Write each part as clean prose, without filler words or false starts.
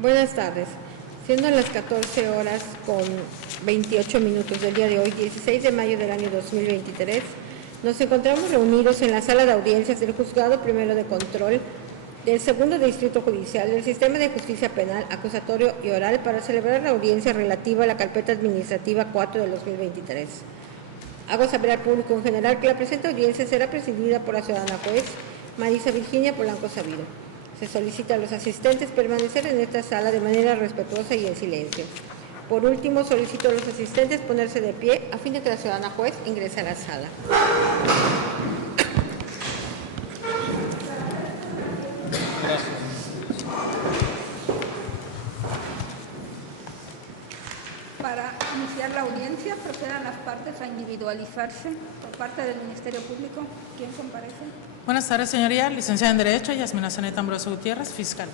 Buenas tardes. Siendo las 14 horas con 28 minutos del día de hoy, 16 de mayo del año 2023, nos encontramos reunidos en la sala de audiencias del Juzgado Primero de Control del Segundo Distrito Judicial del Sistema de Justicia Penal, Acusatorio y Oral para celebrar la audiencia relativa a la carpeta administrativa 4 del 2023. Hago saber al público en general que la presente audiencia será presidida por la ciudadana juez Marisa Virginia Polanco Sabido. Se solicita a los asistentes permanecer en esta sala de manera respetuosa y en silencio. Por último, solicito a los asistentes ponerse de pie a fin de que la ciudadana juez ingrese a la sala. Gracias. Para iniciar la audiencia, procedan las partes a individualizarse. Por parte del Ministerio Público, ¿quién comparece? Buenas tardes, señoría. Licenciada en Derecho, Yasmina Zaneta Ambroso Gutiérrez, fiscal.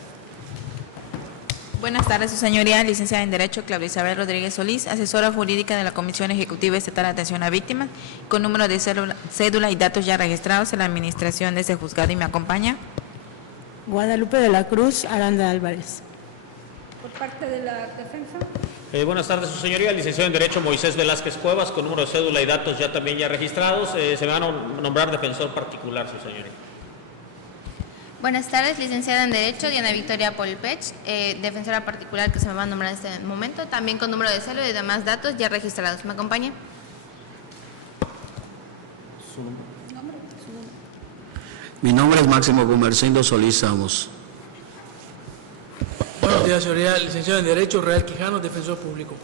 Buenas tardes, su señoría. Licenciada en Derecho, Claudia Isabel Rodríguez Solís, asesora jurídica de la Comisión Ejecutiva Estatal de Atención a Víctimas, con número de cédula y datos ya registrados en la administración de este juzgado, y me acompaña Guadalupe de la Cruz Aranda Álvarez. Por parte de la defensa. Buenas tardes, su señoría. Licenciado en Derecho, Moisés Velázquez Cuevas, con número de cédula y datos ya registrados. Se va a nombrar defensor particular, su señoría. Buenas tardes, licenciada en Derecho, Diana Victoria Polpech, defensora particular que se me va a nombrar en este momento, también con número de cédula y demás datos ya registrados. ¿Me acompaña? ¿Su nombre? Mi nombre es Máximo Gumercindo Solís Samos. Buenos días, señoría. Licenciado en Derecho, Real Quijano, defensor público.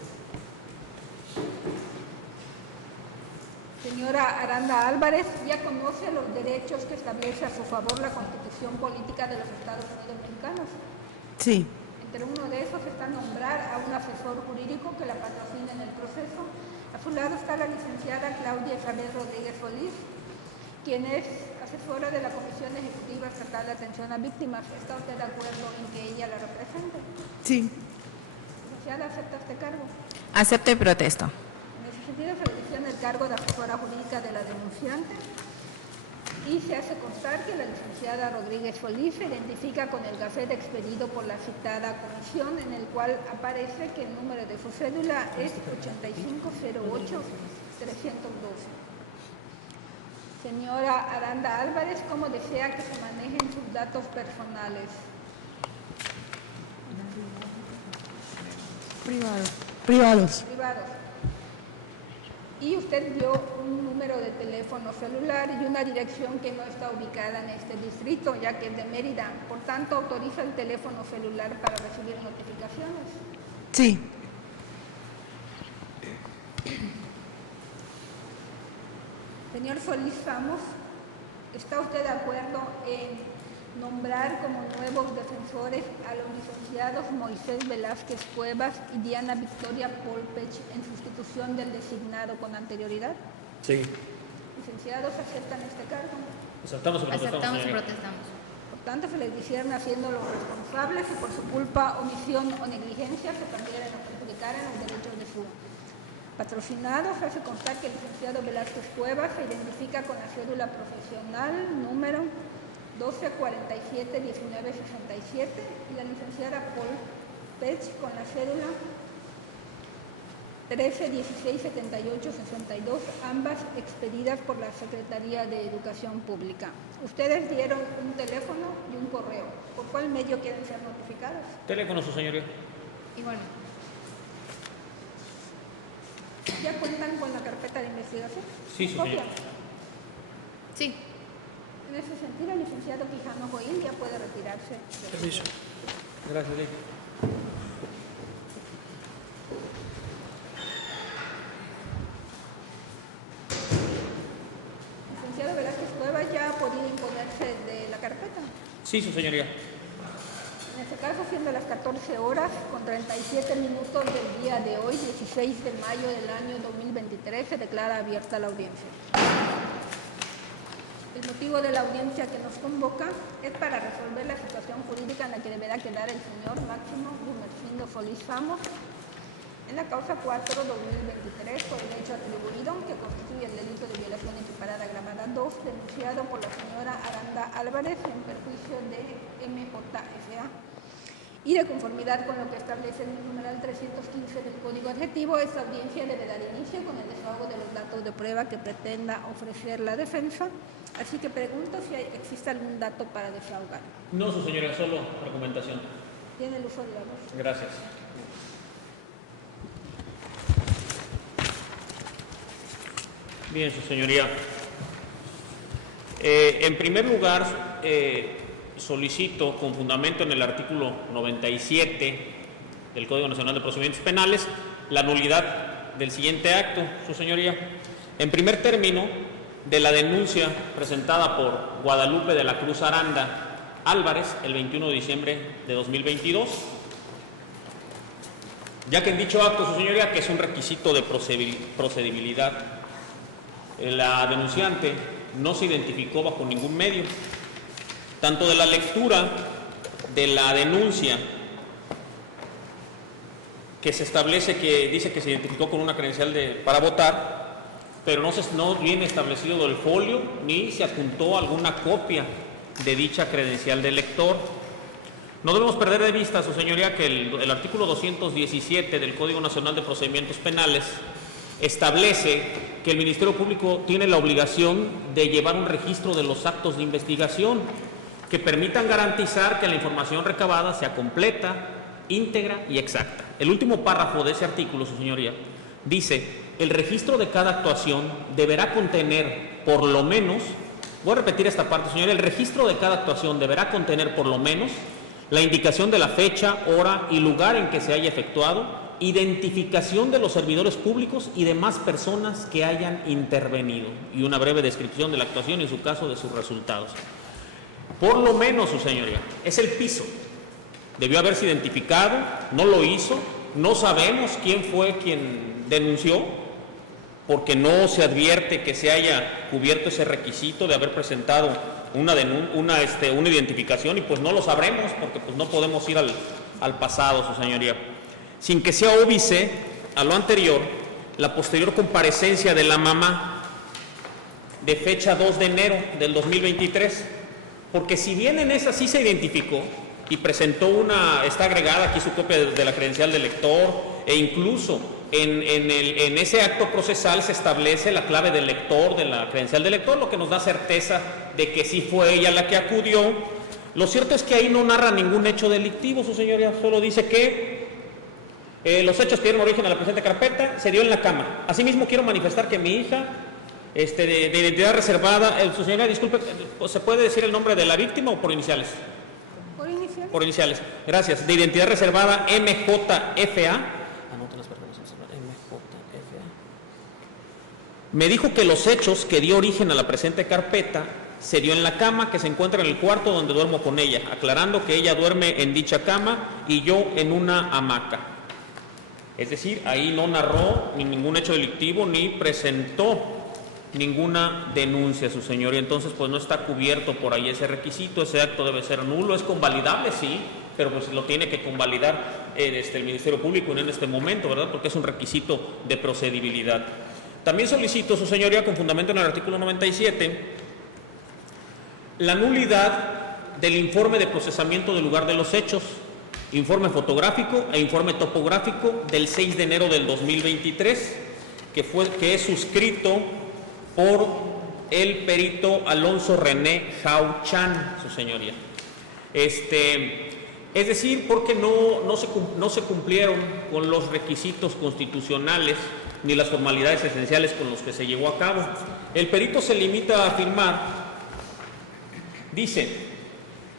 Señora Aranda Álvarez, ¿ya conoce los derechos que establece a su favor la Constitución Política de los Estados Unidos Mexicanos? Sí. Entre uno de esos está nombrar a un asesor jurídico que la patrocine en el proceso. A su lado está la licenciada Claudia Isabel Rodríguez Solís, quien es asesora de la Comisión Ejecutiva Estatal de Atención a Víctimas. ¿Está usted de acuerdo en que ella la represente? Sí. Licenciada, ¿acepta este cargo? acepto y protesto. En ese sentido, se le dicta el cargo de asesora jurídica de la denunciante y se hace constar que la licenciada Rodríguez Solís se identifica con el gafete expedido por la citada comisión, en el cual aparece que el número de su cédula es 8508-312. Señora Aranda Álvarez, ¿cómo desea que se manejen sus datos personales? Privados. Y usted dio un número de teléfono celular y una dirección que no está ubicada en este distrito, ya que es de Mérida. Por tanto, autoriza el teléfono celular para recibir notificaciones. Sí. Señor Solís Samos, ¿está usted de acuerdo en nombrar como nuevos defensores a los licenciados Moisés Velázquez Cuevas y Diana Victoria Polpech en sustitución del designado con anterioridad? Sí. ¿Licenciados aceptan este cargo? Aceptamos y Aceptamos y protestamos. Por tanto, se les hicieron haciendo los responsables y por su culpa, omisión o negligencia se perdieran o perjudicaran los derechos de su patrocinado. Se hace constar que el licenciado Velázquez Cuevas se identifica con la cédula profesional número 1247-1967 y la licenciada Polpech con la cédula 1316-7862, ambas expedidas por la Secretaría de Educación Pública. Ustedes dieron un teléfono y un correo. ¿Por cuál medio quieren ser notificados? Teléfono, su señoría. Y bueno, ¿Ya cuentan con la carpeta de investigación? Sí, su ¿Copia? señoría. sí. En ese sentido, el licenciado Quijano Joil ya puede retirarse. Permiso. Gracias, Lee. Licenciado Velázquez Cuevas, ¿ya ha podido imponerse de la carpeta? Sí, su señoría. En este caso, siendo las 14 horas con 37 minutos del día de hoy, 16 de mayo del año 2023, se declara abierta la audiencia. El motivo de la audiencia que nos convoca es para resolver la situación jurídica en la que deberá quedar el señor Máximo Gumercindo Solís Samos en la causa 4-2023 por el hecho atribuido que constituye el delito de violación equiparada agravada 2 denunciado por la señora Aranda Álvarez en perjuicio de MJFA y de conformidad con lo que establece el numeral 315 del Código Adjetivo, esta audiencia debe dar inicio con el desahogo de los datos de prueba que pretenda ofrecer la defensa. Así que pregunto si existe algún dato para desahogar. No, su señoría, solo argumentación. Tiene el uso de la voz. Gracias. Bien, su señoría. En primer lugar, solicito, con fundamento en el artículo 97 del Código Nacional de Procedimientos Penales, la nulidad del siguiente acto, su señoría. En primer término, de la denuncia presentada por Guadalupe de la Cruz Aranda Álvarez el 21 de diciembre de 2022, ya que en dicho acto, su señoría, que es un requisito de procedibilidad, la denunciante no se identificó bajo ningún medio. Tanto de la lectura de la denuncia, que se establece que dice que se identificó con una credencial para votar, pero no viene establecido el folio ni se adjuntó alguna copia de dicha credencial de elector. No debemos perder de vista, su señoría, que el artículo 217 del Código Nacional de Procedimientos Penales establece que el Ministerio Público tiene la obligación de llevar un registro de los actos de investigación que permitan garantizar que la información recabada sea completa, íntegra y exacta. El último párrafo de ese artículo, su señoría, dice: el registro de cada actuación deberá contener por lo menos, voy a repetir esta parte, señoría, el registro de cada actuación deberá contener por lo menos la indicación de la fecha, hora y lugar en que se haya efectuado, identificación de los servidores públicos y demás personas que hayan intervenido, y una breve descripción de la actuación y, en su caso, de sus resultados. Por lo menos, su señoría, es el piso. Debió haberse identificado, no lo hizo, no sabemos quién fue quien denunció, porque no se advierte que se haya cubierto ese requisito de haber presentado una identificación, y pues no lo sabremos porque pues no podemos ir al pasado, su señoría. Sin que sea óbice a lo anterior, la posterior comparecencia de la mamá de fecha 2 de enero del 2023, porque si bien en esa sí se identificó y presentó está agregada aquí su copia de la credencial del lector, e incluso en ese acto procesal se establece la clave del lector, de la credencial del lector, lo que nos da certeza de que sí fue ella la que acudió. Lo cierto es que ahí no narra ningún hecho delictivo, su señoría, solo dice que los hechos que dieron origen a la presente carpeta se dio en la cama. Asimismo, quiero manifestar que mi hija, de identidad reservada, su señoría, disculpe, ¿se puede decir el nombre de la víctima o por iniciales? ¿Por iniciales? Por iniciales, gracias. De identidad reservada MJFA. Me dijo que los hechos que dio origen a la presente carpeta se dio en la cama que se encuentra en el cuarto donde duermo con ella, aclarando que ella duerme en dicha cama y yo en una hamaca. Es decir, ahí no narró ni ningún hecho delictivo ni presentó ninguna denuncia, su señoría. Entonces, pues no está cubierto por ahí ese requisito. Ese acto debe ser nulo. Es convalidable, sí, pero pues lo tiene que convalidar el Ministerio Público en este momento, ¿verdad? Porque es un requisito de procedibilidad. También solicito, su señoría, con fundamento en el artículo 97, la nulidad del informe de procesamiento del lugar de los hechos, informe fotográfico e informe topográfico del 6 de enero del 2023, que es suscrito por el perito Alonso René Jau-Chan, su señoría. Es decir, porque no se cumplieron con los requisitos constitucionales ni las formalidades esenciales con los que se llevó a cabo. El perito se limita a afirmar, dice: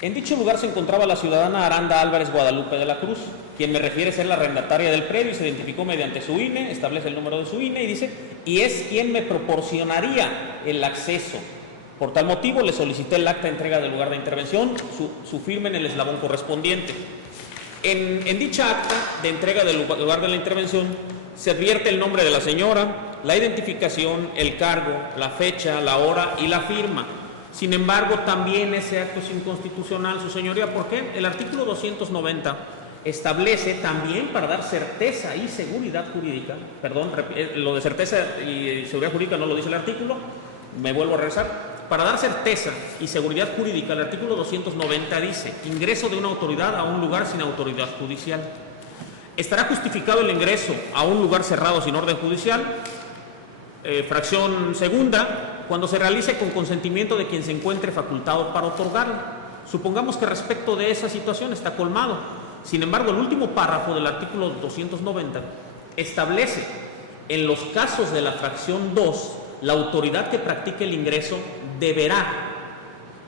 en dicho lugar se encontraba la ciudadana Aranda Álvarez Guadalupe de la Cruz, quien me refiere ser la arrendataria del predio y se identificó mediante su INE, establece el número de su INE y dice, y es quien me proporcionaría el acceso. Por tal motivo le solicité el acta de entrega del lugar de intervención, su firma en el eslabón correspondiente. En dicha acta de entrega del lugar de la intervención se advierte el nombre de la señora, la identificación, el cargo, la fecha, la hora y la firma. Sin embargo, también ese acto es inconstitucional, su señoría. ¿Por qué? El artículo 290 establece también, para dar certeza y seguridad jurídica, perdón, lo de certeza y seguridad jurídica no lo dice el artículo, me vuelvo a regresar, para dar certeza y seguridad jurídica, el artículo 290 dice: ingreso de una autoridad a un lugar sin autoridad judicial. Estará justificado el ingreso a un lugar cerrado sin orden judicial, fracción segunda, cuando se realice con consentimiento de quien se encuentre facultado para otorgarlo. Supongamos que respecto de esa situación está colmado. Sin embargo, el último párrafo del artículo 290 establece: en los casos de la fracción 2, la autoridad que practique el ingreso deberá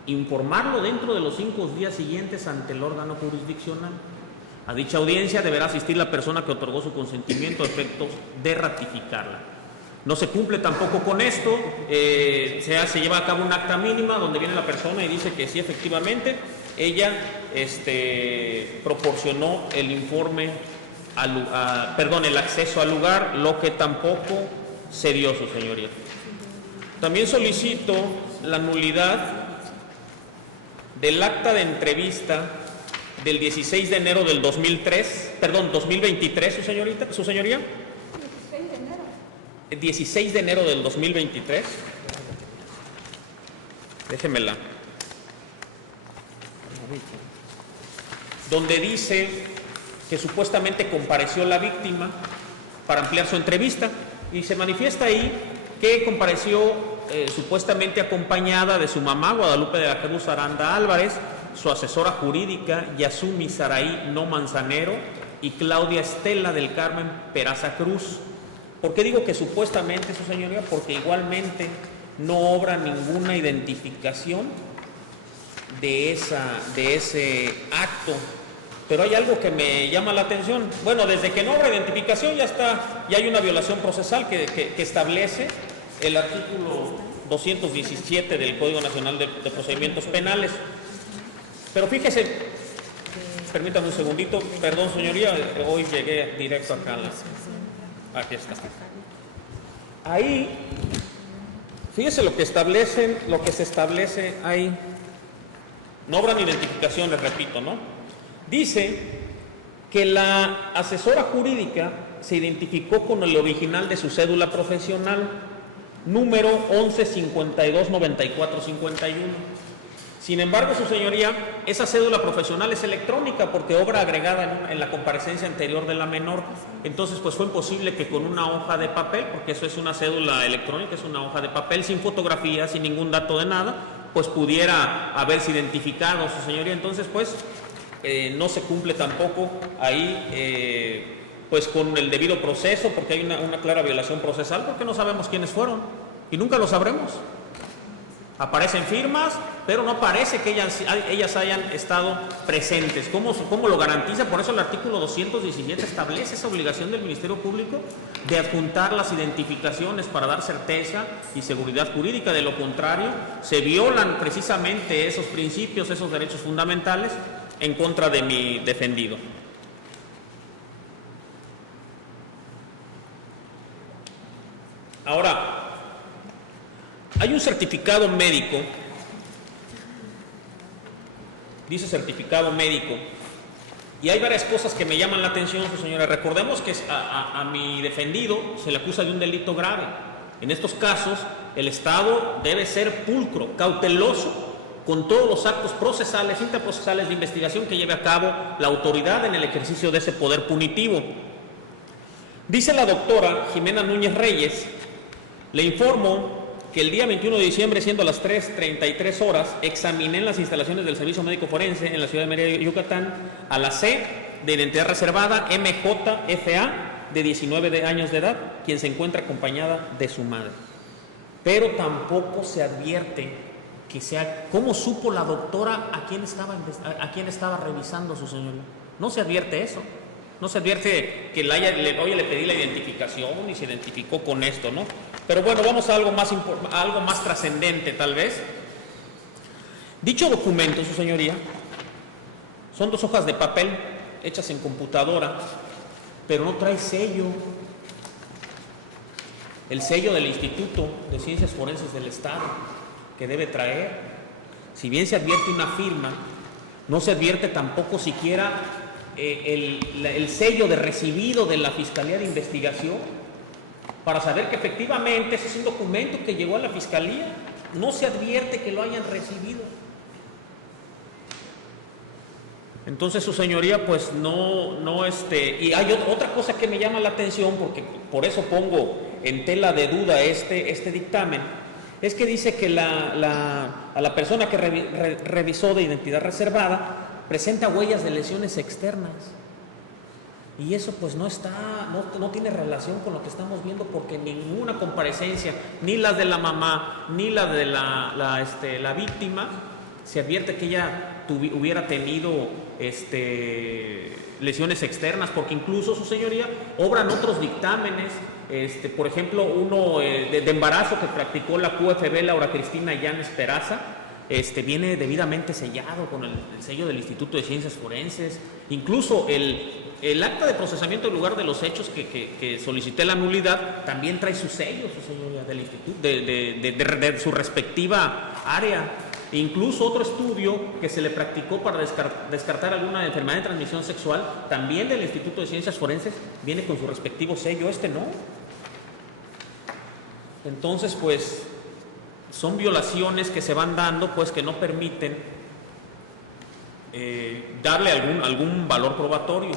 informarlo dentro de los 5 días siguientes ante el órgano jurisdiccional. A dicha audiencia deberá asistir la persona que otorgó su consentimiento a efectos de ratificarla. No se cumple tampoco con esto, se lleva a cabo un acta mínima donde viene la persona y dice que sí, efectivamente, ella proporcionó el informe, el acceso al lugar, lo que tampoco se dio, su señoría. También solicito la nulidad del acta de entrevista del 16 de enero del 2023, su señoría. 16 de enero del 2023. Déjemela. Donde dice que supuestamente compareció la víctima para ampliar su entrevista, y se manifiesta ahí que compareció supuestamente acompañada de su mamá, Guadalupe de la Cruz Aranda Álvarez, su asesora jurídica, Yasumi Saraí No Manzanero, y Claudia Estela del Carmen Peraza Cruz. ¿Por qué digo que supuestamente, su señoría? Porque igualmente no obra ninguna identificación de ese acto. Pero hay algo que me llama la atención. Bueno, desde que no obra identificación ya hay una violación procesal que establece el artículo 217 del Código Nacional de Procedimientos Penales. Pero fíjese, permítame un segundito, perdón señoría, hoy llegué directo acá. Aquí está. Ahí, fíjese lo que se establece ahí. No obran identificaciones, repito, ¿no? Dice que la asesora jurídica se identificó con el original de su cédula profesional, número 11529451. Sin embargo, su señoría, esa cédula profesional es electrónica porque obra agregada en la comparecencia anterior de la menor. Entonces, pues fue imposible que con una hoja de papel, porque eso es una cédula electrónica, es una hoja de papel sin fotografía, sin ningún dato de nada, pues pudiera haberse identificado, su señoría. Entonces, pues, no se cumple tampoco ahí, pues con el debido proceso, porque hay una clara violación procesal, porque no sabemos quiénes fueron y nunca lo sabremos. Aparecen firmas, pero no parece que ellas hayan estado presentes. ¿Cómo lo garantiza? Por eso el artículo 217 establece esa obligación del Ministerio Público de adjuntar las identificaciones para dar certeza y seguridad jurídica. De lo contrario, se violan precisamente esos principios, esos derechos fundamentales en contra de mi defendido. Ahora, hay un certificado médico, dice certificado médico, y hay varias cosas que me llaman la atención, su señora. Recordemos que a mi defendido se le acusa de un delito grave. En estos casos, el Estado debe ser pulcro, cauteloso con todos los actos procesales, interprocesales de investigación que lleve a cabo la autoridad en el ejercicio de ese poder punitivo. Dice la doctora Jimena Núñez Reyes: le informo que el día 21 de diciembre, siendo las 3:33 horas, examiné en las instalaciones del Servicio Médico Forense en la ciudad de Mérida, Yucatán, a la C de identidad reservada MJFA, de 19 años de edad, quien se encuentra acompañada de su madre. Pero tampoco se advierte ¿cómo supo la doctora a quién estaba revisando, su señoría? No se advierte eso. No se advierte que le pedí la identificación y se identificó con esto, ¿no? Pero bueno, vamos a algo más trascendente, tal vez. Dicho documento, su señoría, son 2 hojas de papel hechas en computadora, pero no trae sello. El sello del Instituto de Ciencias Forenses del Estado, que debe traer. Si bien se advierte una firma, no se advierte tampoco siquiera el sello de recibido de la Fiscalía de Investigación, para saber que efectivamente ese es un documento que llegó a la Fiscalía no se advierte que lo hayan recibido. Entonces, su señoría, pues y hay otra cosa que me llama la atención, porque por eso pongo en tela de duda este dictamen, es que dice que a la persona que revisó de identidad reservada presenta huellas de lesiones externas. Y eso pues no tiene relación con lo que estamos viendo, porque ninguna comparecencia, ni las de la mamá, ni la de la víctima, se advierte que ella hubiera tenido lesiones externas, porque incluso, su señoría, obran otros dictámenes, por ejemplo, uno de embarazo que practicó la QFB Laura Cristina Llanes Peraza, viene debidamente sellado con el sello del Instituto de Ciencias Forenses. Incluso el acta de procesamiento en lugar de los hechos que solicité la nulidad también trae su sello, su señoría, del instituto, de su respectiva área. Incluso otro estudio que se le practicó para descartar alguna enfermedad de transmisión sexual, también del Instituto de Ciencias Forenses, viene con su respectivo sello, no. Entonces, pues, son violaciones que se van dando, pues, que no permiten darle algún valor probatorio.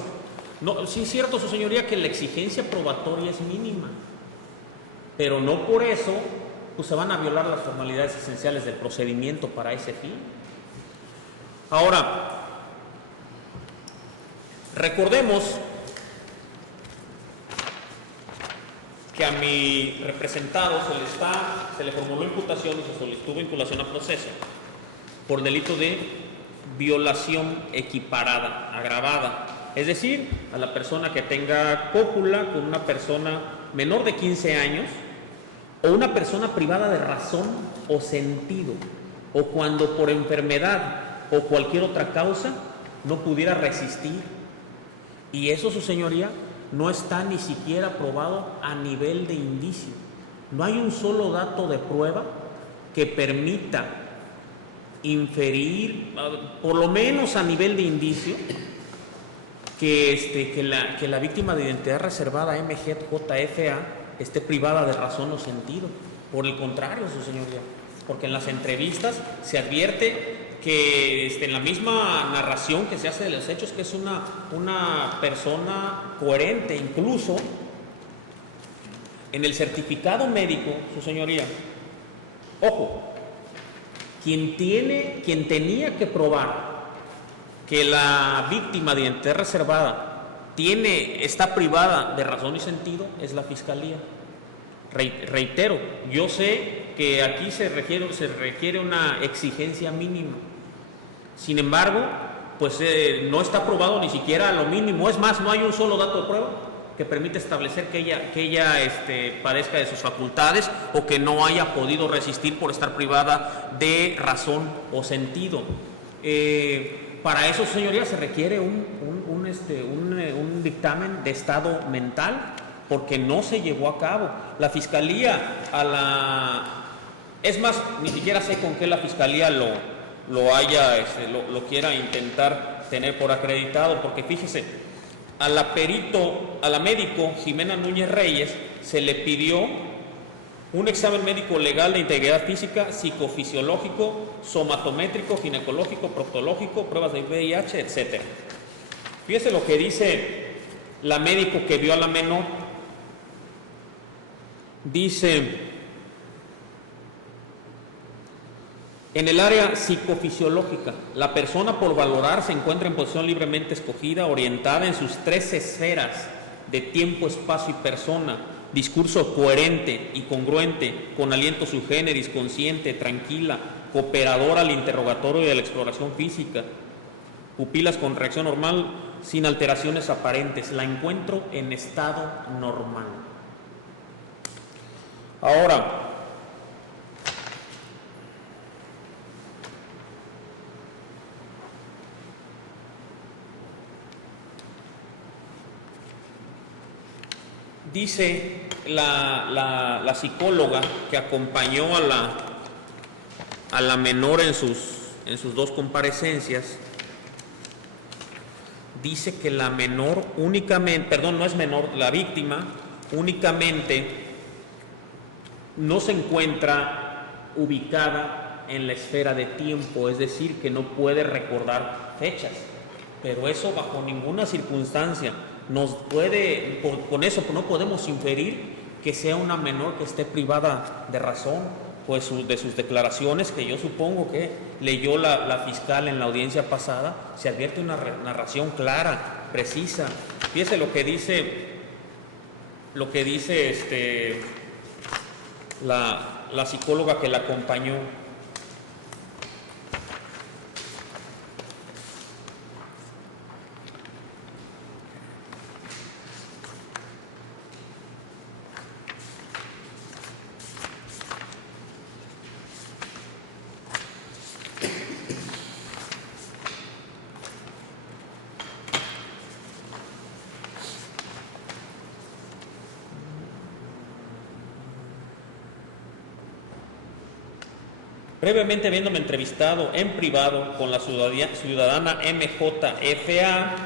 No, sí es cierto, su señoría, que la exigencia probatoria es mínima, pero no por eso pues se van a violar las formalidades esenciales del procedimiento para ese fin. Ahora, recordemos que a mi representado se le formuló imputación y se solicitó vinculación a proceso por delito de violación equiparada, agravada. Es decir, a la persona que tenga cópula con una persona menor de 15 años o una persona privada de razón o sentido, o cuando por enfermedad o cualquier otra causa no pudiera resistir. Y eso, su señoría, no está ni siquiera probado a nivel de indicio. No hay un solo dato de prueba que permita inferir, por lo menos a nivel de indicio, que la víctima de identidad reservada MGJFA esté privada de razón o sentido. Por el contrario, su señoría, porque en las entrevistas se advierte que en la misma narración que se hace de los hechos, que es una persona coherente. Incluso en el certificado médico, su señoría, ojo, quien tenía que probar que la víctima de identidad reservada está privada de razón y sentido es la Fiscalía. Reitero, yo sé que aquí se requiere una exigencia mínima. Sin embargo, pues no está probado ni siquiera lo mínimo. Es más, no hay un solo dato de prueba que permite establecer que ella padezca de sus facultades o que no haya podido resistir por estar privada de razón o sentido. Para eso, señoría, se requiere un dictamen de estado mental, porque no se llevó a cabo. La Fiscalía es más, ni siquiera sé con qué la Fiscalía lo quiera intentar tener por acreditado, porque fíjese, a la médico Jimena Núñez Reyes se le pidió un examen médico legal de integridad física, psicofisiológico, somatométrico, ginecológico, proctológico, pruebas de VIH, etc. Fíjese lo que dice la médico que vio a la menor. Dice: en el área psicofisiológica, la persona por valorar se encuentra en posición libremente escogida, orientada en sus 3 esferas de tiempo, espacio y persona, discurso coherente y congruente, con aliento sui generis, consciente, tranquila, cooperadora al interrogatorio y a la exploración física, pupilas con reacción normal, sin alteraciones aparentes. La encuentro en estado normal. Ahora, dice la psicóloga que acompañó a la menor en sus 2 comparecencias, dice que la menor la víctima únicamente no se encuentra ubicada en la esfera de tiempo, es decir, que no puede recordar fechas. Pero eso bajo ninguna circunstancia nos puede, con eso no podemos inferir que sea una menor que esté privada de razón, pues de sus declaraciones, que yo supongo que leyó la fiscal en la audiencia pasada, se advierte una narración clara, precisa. Fíjese lo que dice la psicóloga que la acompañó. Previamente habiéndome entrevistado en privado con la ciudadana MJFA,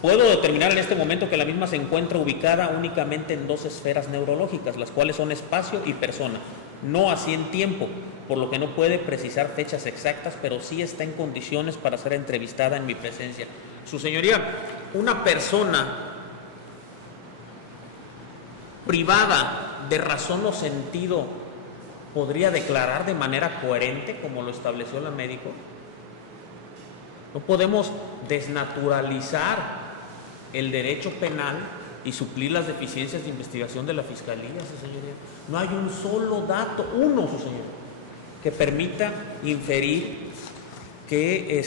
puedo determinar en este momento que la misma se encuentra ubicada únicamente en dos esferas neurológicas, las cuales son espacio y persona, no así en tiempo, por lo que no puede precisar fechas exactas, pero sí está en condiciones para ser entrevistada en mi presencia. Su señoría, una persona privada de razón o sentido ¿podría declarar de manera coherente como lo estableció la médico? No podemos desnaturalizar el derecho penal y suplir las deficiencias de investigación de la Fiscalía, su señoría. No hay un solo dato, su señoría, que permita inferir que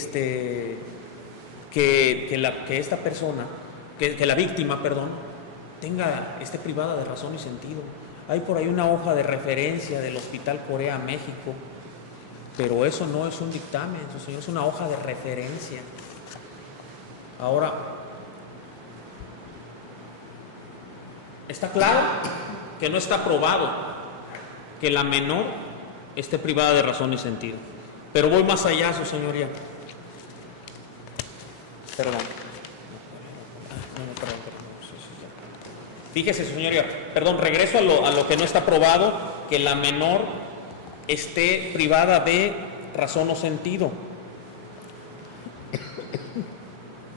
esta persona, que la víctima, esté privada de razón y sentido. Hay por ahí una hoja de referencia del Hospital Corea México, pero eso no es un dictamen, su señor, es una hoja de referencia. Ahora, está claro que no está probado que la menor esté privada de razón y sentido, pero voy más allá, su señoría. Perdón. Fíjese, su señoría, regreso a lo que no está probado, que la menor esté privada de razón o sentido.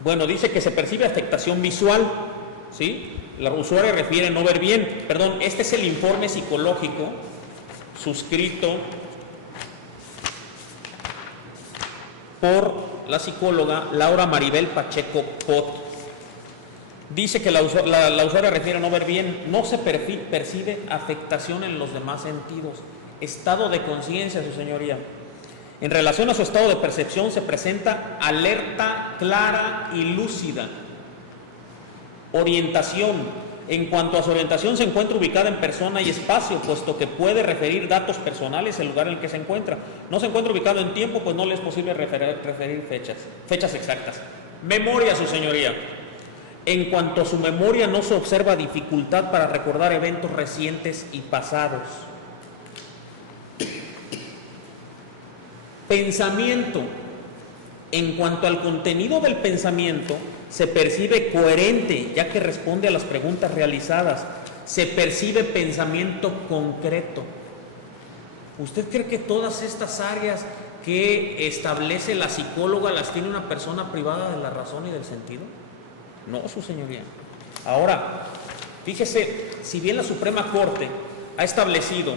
Bueno, dice que se percibe afectación visual, ¿sí? La usuaria refiere no ver bien. Este es el informe psicológico suscrito por la psicóloga Laura Maribel Pacheco Pot. Dice que la usuaria refiere no ver bien, no se percibe afectación en los demás sentidos. Estado de conciencia, su señoría. En relación a su estado de percepción se presenta alerta clara y lúcida. Orientación. En cuanto a su orientación, se encuentra ubicada en persona y espacio, puesto que puede referir datos personales el lugar en el que se encuentra. No se encuentra ubicado en tiempo, pues no le es posible referir fechas exactas. Memoria, su señoría. En cuanto a su memoria, no se observa dificultad para recordar eventos recientes y pasados. Pensamiento. En cuanto al contenido del pensamiento, se percibe coherente, ya que responde a las preguntas realizadas. Se percibe pensamiento concreto. ¿Usted cree que todas estas áreas que establece la psicóloga las tiene una persona privada de la razón y del sentido? No, su señoría. Ahora, fíjese, si bien la Suprema Corte ha establecido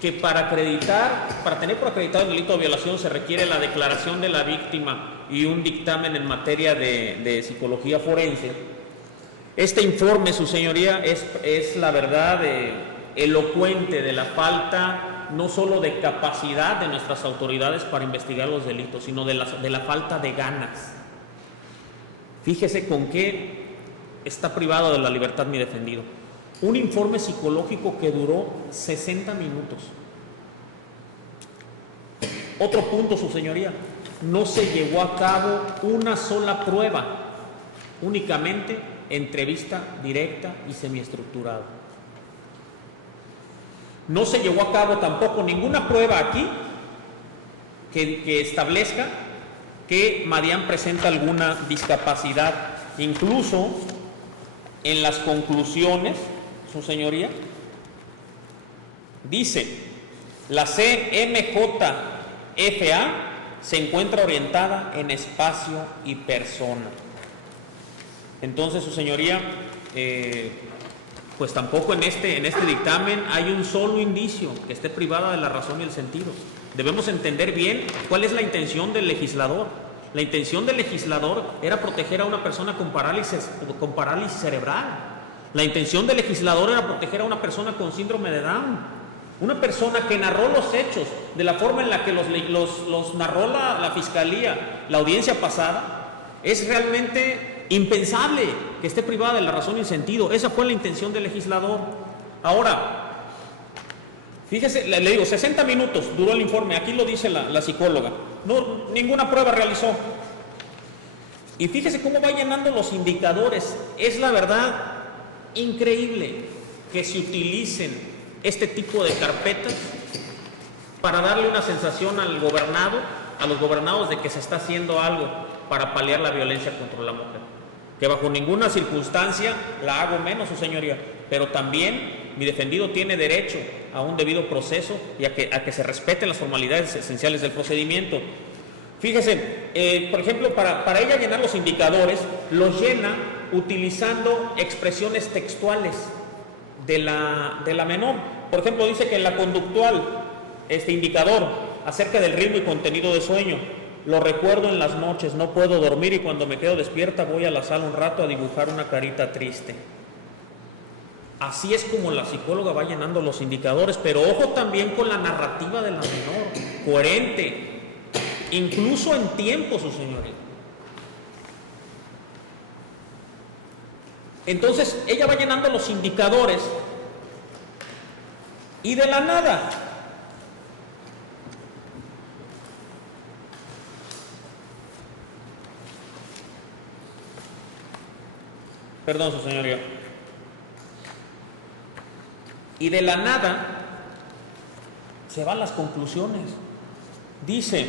que para tener por acreditado el delito de violación se requiere la declaración de la víctima y un dictamen en materia de psicología forense, este informe, su señoría, es la verdad elocuente de la falta no solo de capacidad de nuestras autoridades para investigar los delitos, sino de la falta de ganas. Fíjese con qué está privado de la libertad mi defendido. Un informe psicológico que duró 60 minutos. Otro punto, su señoría, no se llevó a cabo una sola prueba, únicamente entrevista directa y semiestructurada. No se llevó a cabo tampoco ninguna prueba aquí que establezca que Madián presenta alguna discapacidad. Incluso en las conclusiones, su señoría, dice La CMJFA se encuentra orientada en espacio y persona. Entonces, su señoría, pues tampoco en este dictamen hay un solo indicio que esté privada de la razón y el sentido. Debemos entender bien cuál es la intención del legislador. La intención del legislador era proteger a una persona con parálisis cerebral. La intención del legislador era proteger a una persona con síndrome de Down. Una persona que narró los hechos de la forma en la que los narró la fiscalía, la audiencia pasada, es realmente impensable que esté privada de la razón y el sentido. Esa fue la intención del legislador. Ahora, fíjese, le digo, 60 minutos duró el informe, aquí lo dice la psicóloga. No, ninguna prueba realizó. Y fíjese cómo va llenando los indicadores. Es la verdad increíble que se utilicen este tipo de carpetas para darle una sensación al gobernado, a los gobernados, de que se está haciendo algo para paliar la violencia contra la mujer. Que bajo ninguna circunstancia la hago menos, su señoría, pero también mi defendido tiene derecho a un debido proceso y a que se respeten las formalidades esenciales del procedimiento. Fíjese, por ejemplo, para ella llenar los indicadores, los llena utilizando expresiones textuales de la menor. Por ejemplo, dice que en la conductual, este indicador acerca del ritmo y contenido de sueño: lo recuerdo en las noches, no puedo dormir y cuando me quedo despierta voy a la sala un rato a dibujar una carita triste. Así es como la psicóloga va llenando los indicadores, pero ojo también con la narrativa de la menor, coherente, incluso en tiempo, su señoría. Entonces, ella va llenando los indicadores y de la nada perdón, su señoría. Y de la nada se van las conclusiones. Dice: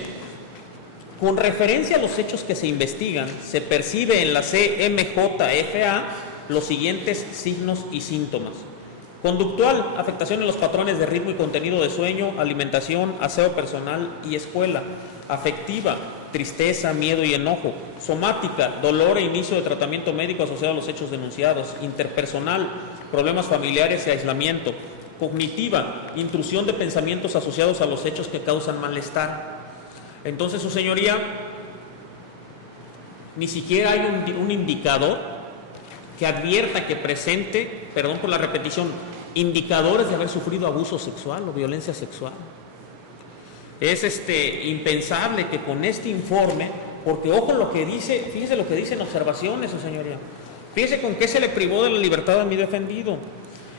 con referencia a los hechos que se investigan, se percibe en la CMJFA los siguientes signos y síntomas. Conductual: afectación en los patrones de ritmo y contenido de sueño, alimentación, aseo personal y escuela. Afectiva: tristeza, miedo y enojo. Somática: dolor e inicio de tratamiento médico asociado a los hechos denunciados. Interpersonal: problemas familiares y aislamiento. Cognitiva: intrusión de pensamientos asociados a los hechos que causan malestar. Entonces, su señoría, ni siquiera hay un indicador que advierta que presente, perdón por la repetición, indicadores de haber sufrido abuso sexual o violencia sexual. Es impensable que con este informe, porque ojo lo que dice, fíjese lo que dice en observaciones, su señoría. Fíjese con qué se le privó de la libertad a mi defendido.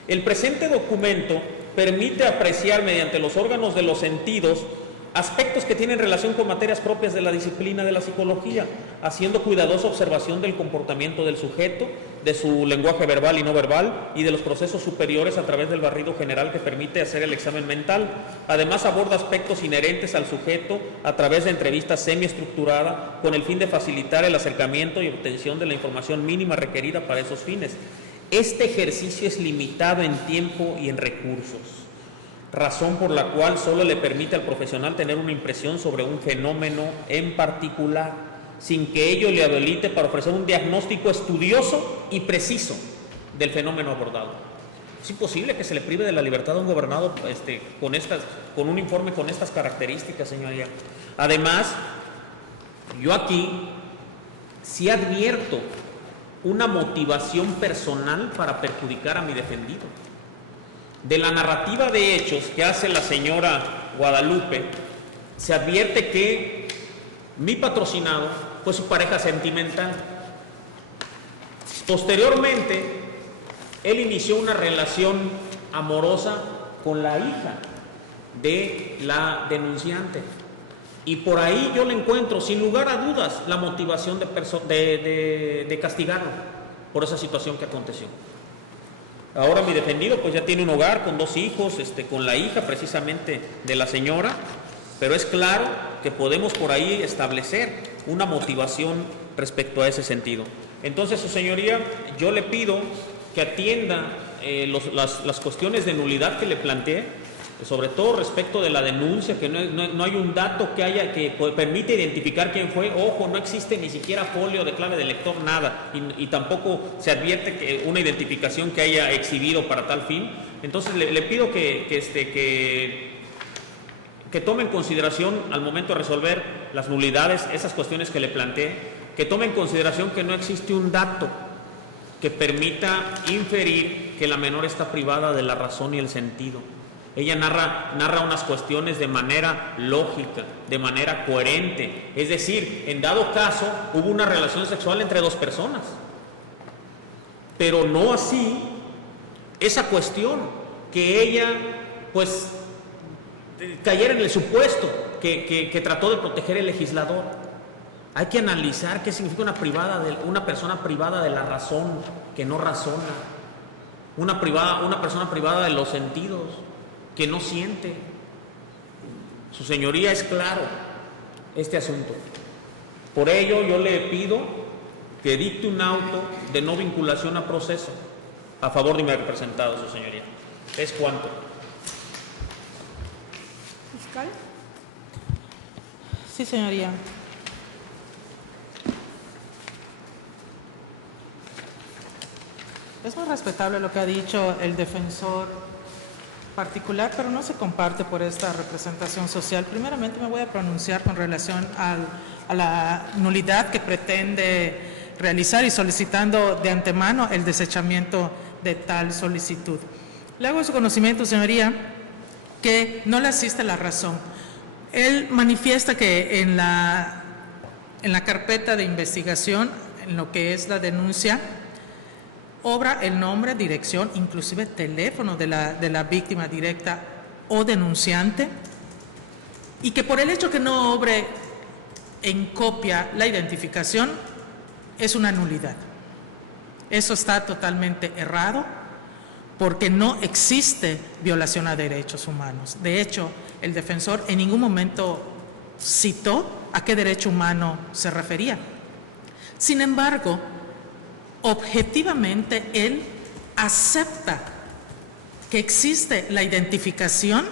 El presente documento permite apreciar mediante los órganos de los sentidos aspectos que tienen relación con materias propias de la disciplina de la psicología, haciendo cuidadosa observación del comportamiento del sujeto, de su lenguaje verbal y no verbal y de los procesos superiores a través del barrido general que permite hacer el examen mental. Además, aborda aspectos inherentes al sujeto a través de entrevistas semiestructurada con el fin de facilitar el acercamiento y obtención de la información mínima requerida para esos fines. Este ejercicio es limitado en tiempo y en recursos, razón por la cual solo le permite al profesional tener una impresión sobre un fenómeno en particular, sin que ello le habilite para ofrecer un diagnóstico estudioso y preciso del fenómeno abordado. ¿Es imposible que se le prive de la libertad a un gobernado con un informe con estas características, señoría? Además, yo aquí sí advierto una motivación personal para perjudicar a mi defendido. De la narrativa de hechos que hace la señora Guadalupe, se advierte que mi patrocinado fue su pareja sentimental. Posteriormente, él inició una relación amorosa con la hija de la denunciante. Y por ahí yo le encuentro, sin lugar a dudas, la motivación de castigarlo por esa situación que aconteció. Ahora mi defendido pues ya tiene un hogar con 2 hijos, con la hija precisamente de la señora, pero es claro que podemos por ahí establecer una motivación respecto a ese sentido. Entonces, su señoría, yo le pido que atienda las cuestiones de nulidad que le planteé sobre todo respecto de la denuncia, que no hay un dato que permite identificar quién fue. Ojo, no existe ni siquiera folio de clave de lector, nada, y tampoco se advierte que una identificación que haya exhibido para tal fin. Entonces le pido que tome en consideración al momento de resolver las nulidades, esas cuestiones que le planteé, que tome en consideración que no existe un dato que permita inferir que la menor está privada de la razón y el sentido. Ella narra unas cuestiones de manera lógica, de manera coherente. Es decir, en dado caso, hubo una relación sexual entre dos personas. Pero no así esa cuestión, que ella, pues, cayera en el supuesto que trató de proteger el legislador. Hay que analizar qué significa una persona privada de la razón, que no razona. Una persona privada de los sentidos, que no siente. Su señoría, es claro este asunto. Por ello yo le pido que dicte un auto de no vinculación a proceso a favor de mi representado, su señoría. ¿Es cuánto? Fiscal. Sí, señoría. Es muy respetable lo que ha dicho el defensor particular, pero no se comparte por esta representación social. Primeramente me voy a pronunciar con relación a la nulidad que pretende realizar y solicitando de antemano el desechamiento de tal solicitud. Le hago su conocimiento, señoría, que no le asiste la razón. Él manifiesta que en la carpeta de investigación, en lo que es la denuncia, obra el nombre, dirección, inclusive teléfono de la víctima directa o denunciante, y que por el hecho que no obre en copia la identificación es una nulidad. Eso está totalmente errado, porque no existe violación a derechos humanos. De hecho, el defensor en ningún momento citó a qué derecho humano se refería. Sin embargo, objetivamente él acepta que existe la identificación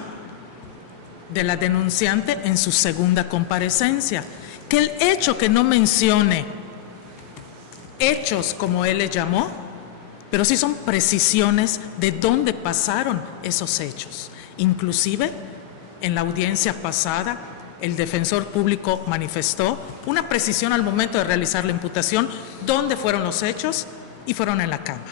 de la denunciante en su segunda comparecencia, que el hecho que no mencione hechos como él le llamó, pero sí son precisiones de dónde pasaron esos hechos. Inclusive en la audiencia pasada el defensor público manifestó una precisión al momento de realizar la imputación, dónde fueron los hechos, y fueron en la cama.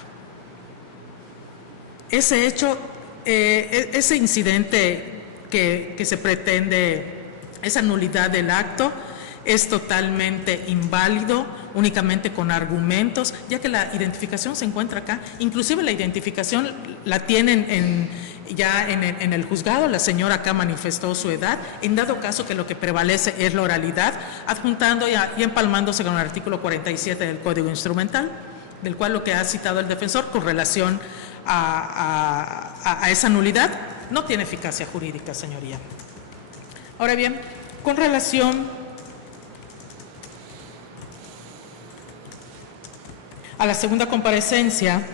Ese hecho, ese incidente que se pretende, esa nulidad del acto, es totalmente inválido, únicamente con argumentos, ya que la identificación se encuentra acá. Inclusive la identificación la tienen ya en el juzgado. La señora acá manifestó su edad, en dado caso que lo que prevalece es la oralidad, adjuntando y empalmándose con el artículo 47 del Código Instrumental, del cual lo que ha citado el defensor con relación a esa nulidad no tiene eficacia jurídica, señoría. Ahora bien, con relación a la segunda comparecencia,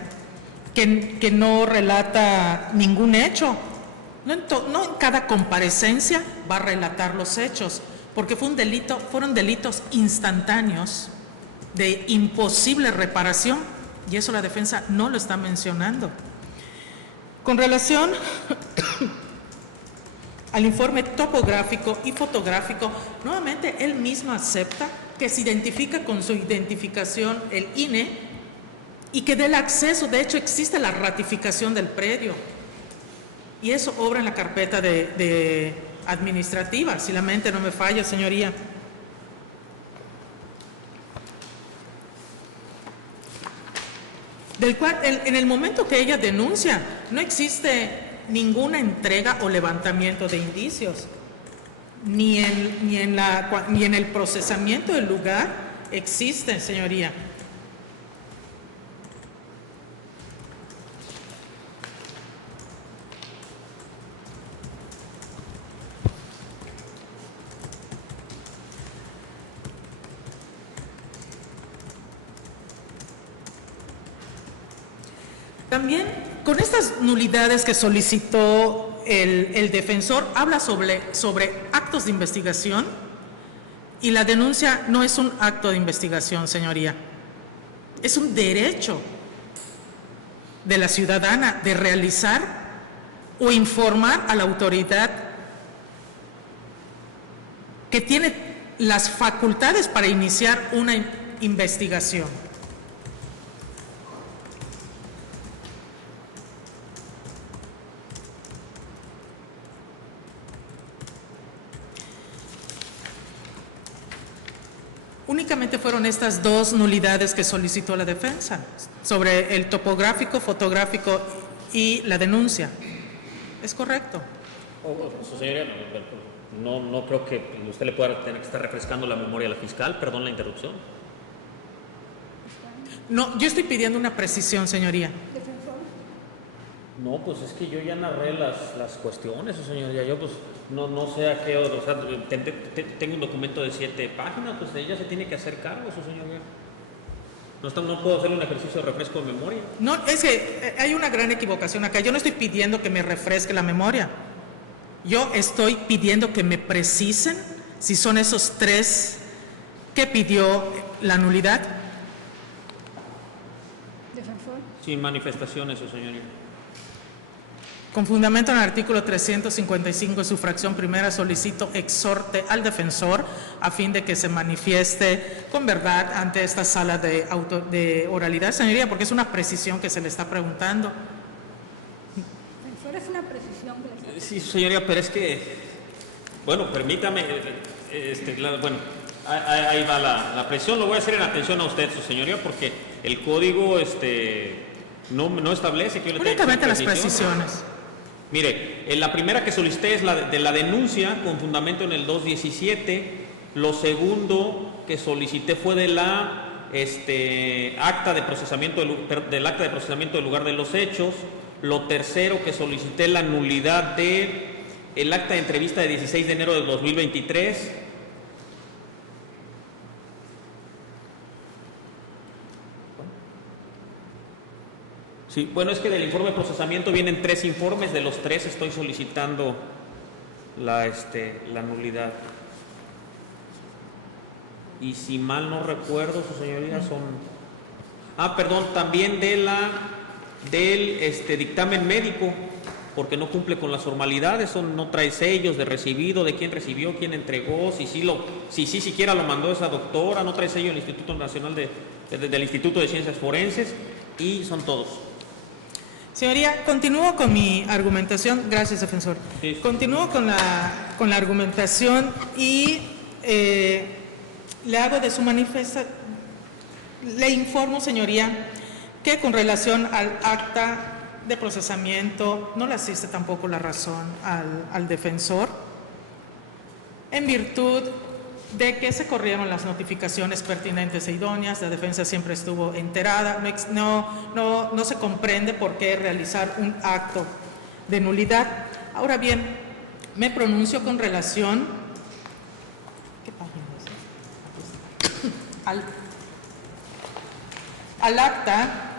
que no relata ningún hecho. No en cada comparecencia va a relatar los hechos, porque fueron delitos instantáneos de imposible reparación, y eso la defensa no lo está mencionando. Con relación al informe topográfico y fotográfico, nuevamente él mismo acepta que se identifica con su identificación el INE, y que del acceso, de hecho, existe la ratificación del predio. Y eso obra en la carpeta de administrativa, si la mente no me falla, señoría. Del cual, en el momento que ella denuncia, no existe ninguna entrega o levantamiento de indicios. Ni en el procesamiento del lugar existe, señoría. También, con estas nulidades que solicitó el defensor habla sobre actos de investigación y la denuncia no es un acto de investigación, señoría. Es un derecho de la ciudadana de realizar o informar a la autoridad que tiene las facultades para iniciar una investigación. Únicamente fueron estas dos nulidades que solicitó la defensa, sobre el topográfico, fotográfico y la denuncia. ¿Es correcto? Señoría, no creo que usted le pueda tener que estar refrescando la memoria a la fiscal. Perdón la interrupción. No, yo estoy pidiendo una precisión, señoría. No, pues es que yo ya narré las cuestiones, señoría. Yo pues no sé a qué otro, o sea, tengo un documento de 7 páginas, pues ella se tiene que hacer cargo, señoría. No puedo hacer un ejercicio de refresco de memoria. No, es que hay una gran equivocación acá. Yo no estoy pidiendo que me refresque la memoria. Yo estoy pidiendo que me precisen si son esos 3 que pidió la nulidad. Defensor. Sin manifestaciones, señoría. Con fundamento en el artículo 355 de su fracción primera, solicito exhorte al defensor a fin de que se manifieste con verdad ante esta sala de oralidad, señoría, porque es una precisión que se le está preguntando. Defensor, es una precisión que le está... Sí, señoría, pero es que, bueno, permítame, bueno, ahí va la presión. Lo voy a hacer en atención a usted, su señoría, porque el código no establece que yo le tenga que hacer Únicamente las precisión. precisiones. Mire, la primera que solicité es la de la denuncia con fundamento en el 217. Lo segundo que solicité fue de la acta de procesamiento del acta de procesamiento del lugar de los hechos. Lo tercero que solicité la nulidad de el acta de entrevista de 16 de enero del 2023. Sí, bueno, es que del informe de procesamiento vienen 3 informes, de los 3 estoy solicitando la nulidad. Y si mal no recuerdo, su señoría, son... perdón, también del dictamen médico, porque no cumple con las formalidades, no trae sellos de recibido, de quién recibió, quién entregó, si siquiera lo mandó esa doctora, no trae sello del Instituto Nacional del Instituto de Ciencias Forenses, y son todos. Señoría, continúo con mi argumentación. Gracias, defensor. Sí. Continúo con la argumentación y le hago de su manifesta. Le informo, señoría, que con relación al acta de procesamiento no le asiste tampoco la razón al defensor, en virtud de que se corrieron las notificaciones pertinentes e idóneas. La defensa siempre estuvo enterada, no se comprende por qué realizar un acto de nulidad. Ahora bien, me pronuncio con relación ¿qué página es? Al acta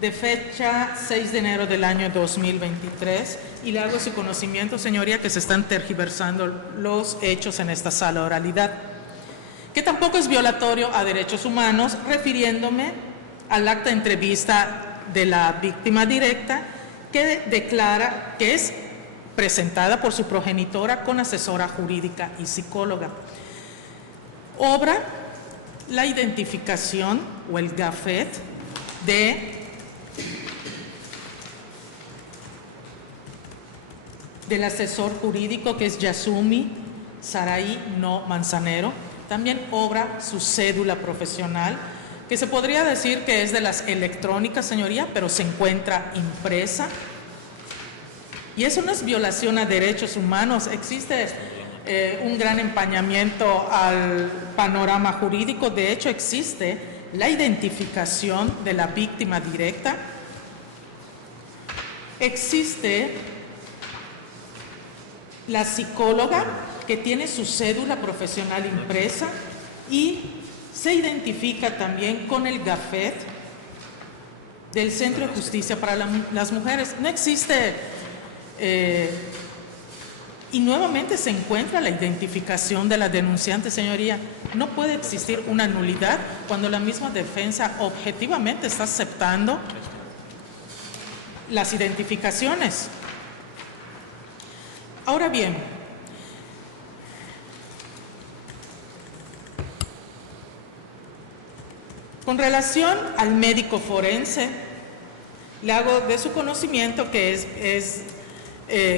de fecha 6 de enero del año 2023, y le hago su conocimiento, señoría, que se están tergiversando los hechos en esta sala de oralidad, que tampoco es violatorio a derechos humanos, refiriéndome al acta de entrevista de la víctima directa, que declara que es presentada por su progenitora con asesora jurídica y psicóloga. Obra la identificación o el gafet del asesor jurídico, que es Yasumi Sarai No Manzanero. También obra su cédula profesional, que se podría decir que es de las electrónicas, señoría, pero se encuentra impresa. Y eso no es violación a derechos humanos. Existe un gran empañamiento al panorama jurídico. De hecho, existe la identificación de la víctima directa. Existe la psicóloga, que tiene su cédula profesional impresa, y se identifica también con el gafet del Centro de Justicia para las Mujeres. No existe, y nuevamente se encuentra la identificación de la denunciante, señoría. No puede existir una nulidad cuando la misma defensa objetivamente está aceptando las identificaciones. Ahora bien, con relación al médico forense, le hago de su conocimiento que es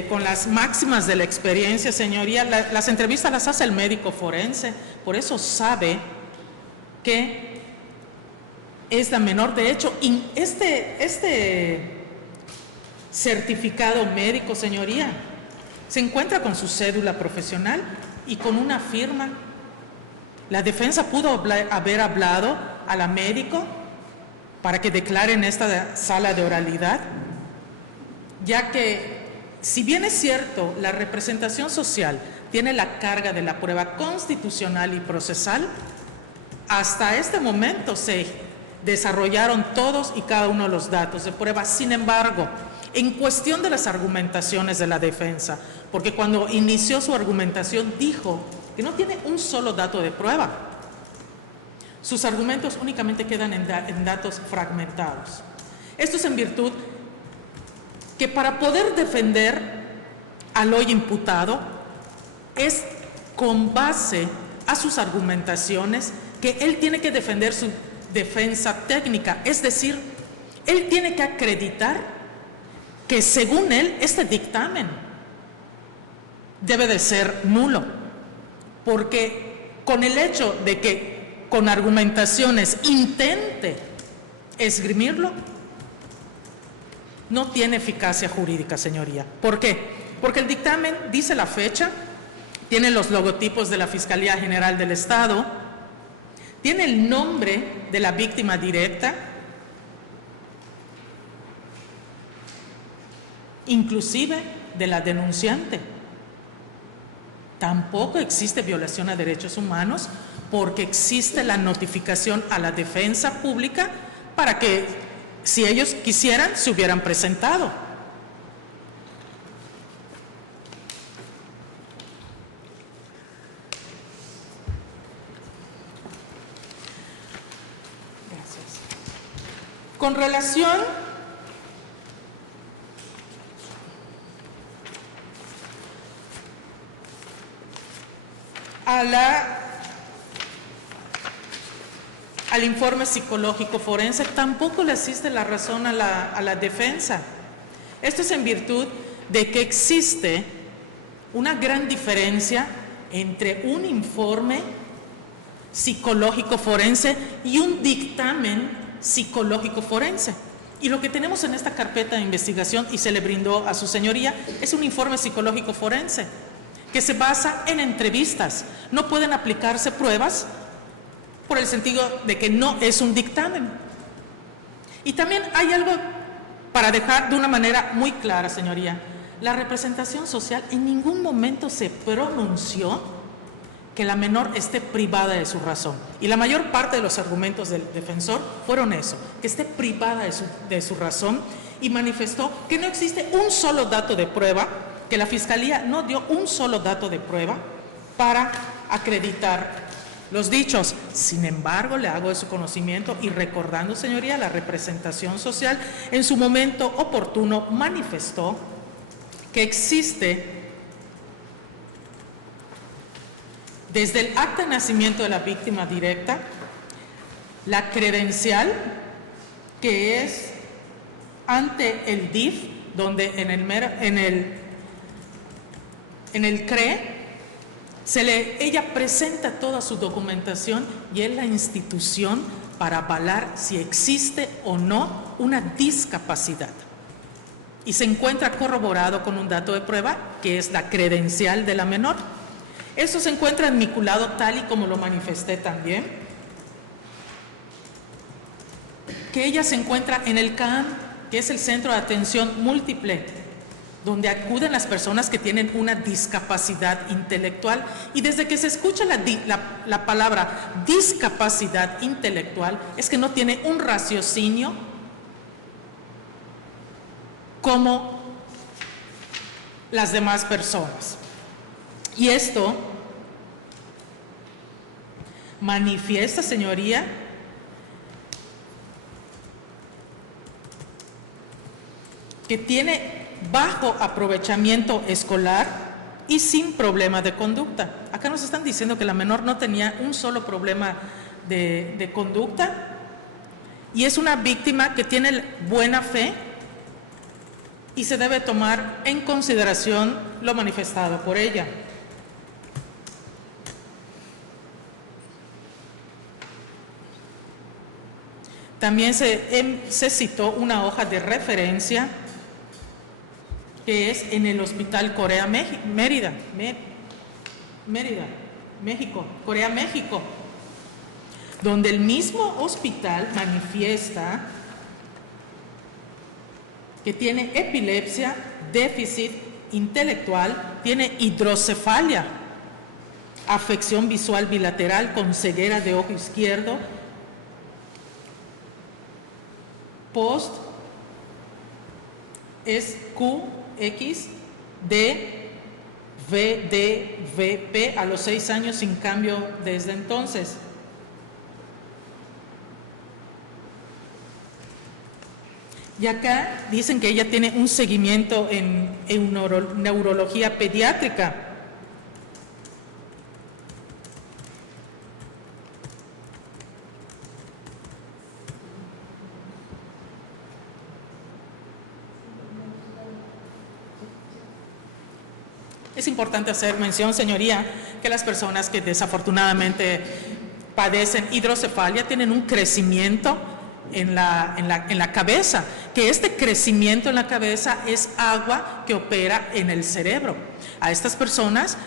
con las máximas de la experiencia, señoría, las entrevistas las hace el médico forense, por eso sabe que es la menor. De hecho, este certificado médico, señoría, se encuentra con su cédula profesional y con una firma. La defensa pudo haber hablado a la médico para que declare en esta sala de oralidad, ya que, si bien es cierto, la representación social tiene la carga de la prueba constitucional y procesal, hasta este momento se desarrollaron todos y cada uno de los datos de prueba. Sin embargo, en cuestión de las argumentaciones de la defensa, porque cuando inició su argumentación dijo que no tiene un solo dato de prueba, sus argumentos únicamente quedan en datos fragmentados. Esto es en virtud que para poder defender al hoy imputado es con base a sus argumentaciones que él tiene que defender su defensa técnica, es decir, él tiene que acreditar que según él este dictamen debe de ser nulo, porque con el hecho de que con argumentaciones intente esgrimirlo, no tiene eficacia jurídica, señoría. ¿Por qué? Porque el dictamen dice la fecha, tiene los logotipos de la Fiscalía General del Estado, tiene el nombre de la víctima directa, inclusive de la denunciante. Tampoco existe violación a derechos humanos porque existe la notificación a la defensa pública para que, si ellos quisieran, se hubieran presentado. Gracias. Con relación al informe psicológico forense, tampoco le asiste la razón a la defensa. Esto es en virtud de que existe una gran diferencia entre un informe psicológico forense y un dictamen psicológico forense. Y lo que tenemos en esta carpeta de investigación, y se le brindó a su señoría, es un informe psicológico forense que se basa en entrevistas. No pueden aplicarse pruebas por el sentido de que no es un dictamen. Y también hay algo para dejar de una manera muy clara, señoría. La representación social en ningún momento se pronunció que la menor esté privada de su razón. Y la mayor parte de los argumentos del defensor fueron eso, que esté privada de su razón, y manifestó que no existe un solo dato de prueba, que la Fiscalía no dio un solo dato de prueba para acreditar los dichos. Sin embargo, le hago de su conocimiento y recordando, señoría, la representación social en su momento oportuno manifestó que existe desde el acta de nacimiento de la víctima directa la credencial que es ante el DIF, donde en el CRE ella presenta toda su documentación y es la institución para avalar si existe o no una discapacidad. Y se encuentra corroborado con un dato de prueba que es la credencial de la menor. Eso se encuentra vinculado tal y como lo manifesté también, que ella se encuentra en el CAM, que es el Centro de Atención Múltiple, donde acuden las personas que tienen una discapacidad intelectual. Y desde que se escucha la palabra discapacidad intelectual, es que no tiene un raciocinio como las demás personas. Y esto manifiesta, señoría, que tiene bajo aprovechamiento escolar y sin problema de conducta. Acá nos están diciendo que la menor no tenía un solo problema de conducta y es una víctima que tiene buena fe y se debe tomar en consideración lo manifestado por ella. También se citó una hoja de referencia que es en el Hospital Corea Mérida, México, Corea, México, donde el mismo hospital manifiesta que tiene epilepsia, déficit intelectual, tiene hidrocefalia, afección visual bilateral con ceguera de ojo izquierdo, post es QXDVDVP a los 6 años sin cambio desde entonces. Y acá dicen que ella tiene un seguimiento en neurología pediátrica. Es importante hacer mención, señoría, que las personas que desafortunadamente padecen hidrocefalia tienen un crecimiento en la cabeza, que este crecimiento en la cabeza es agua que opera en el cerebro. A estas personas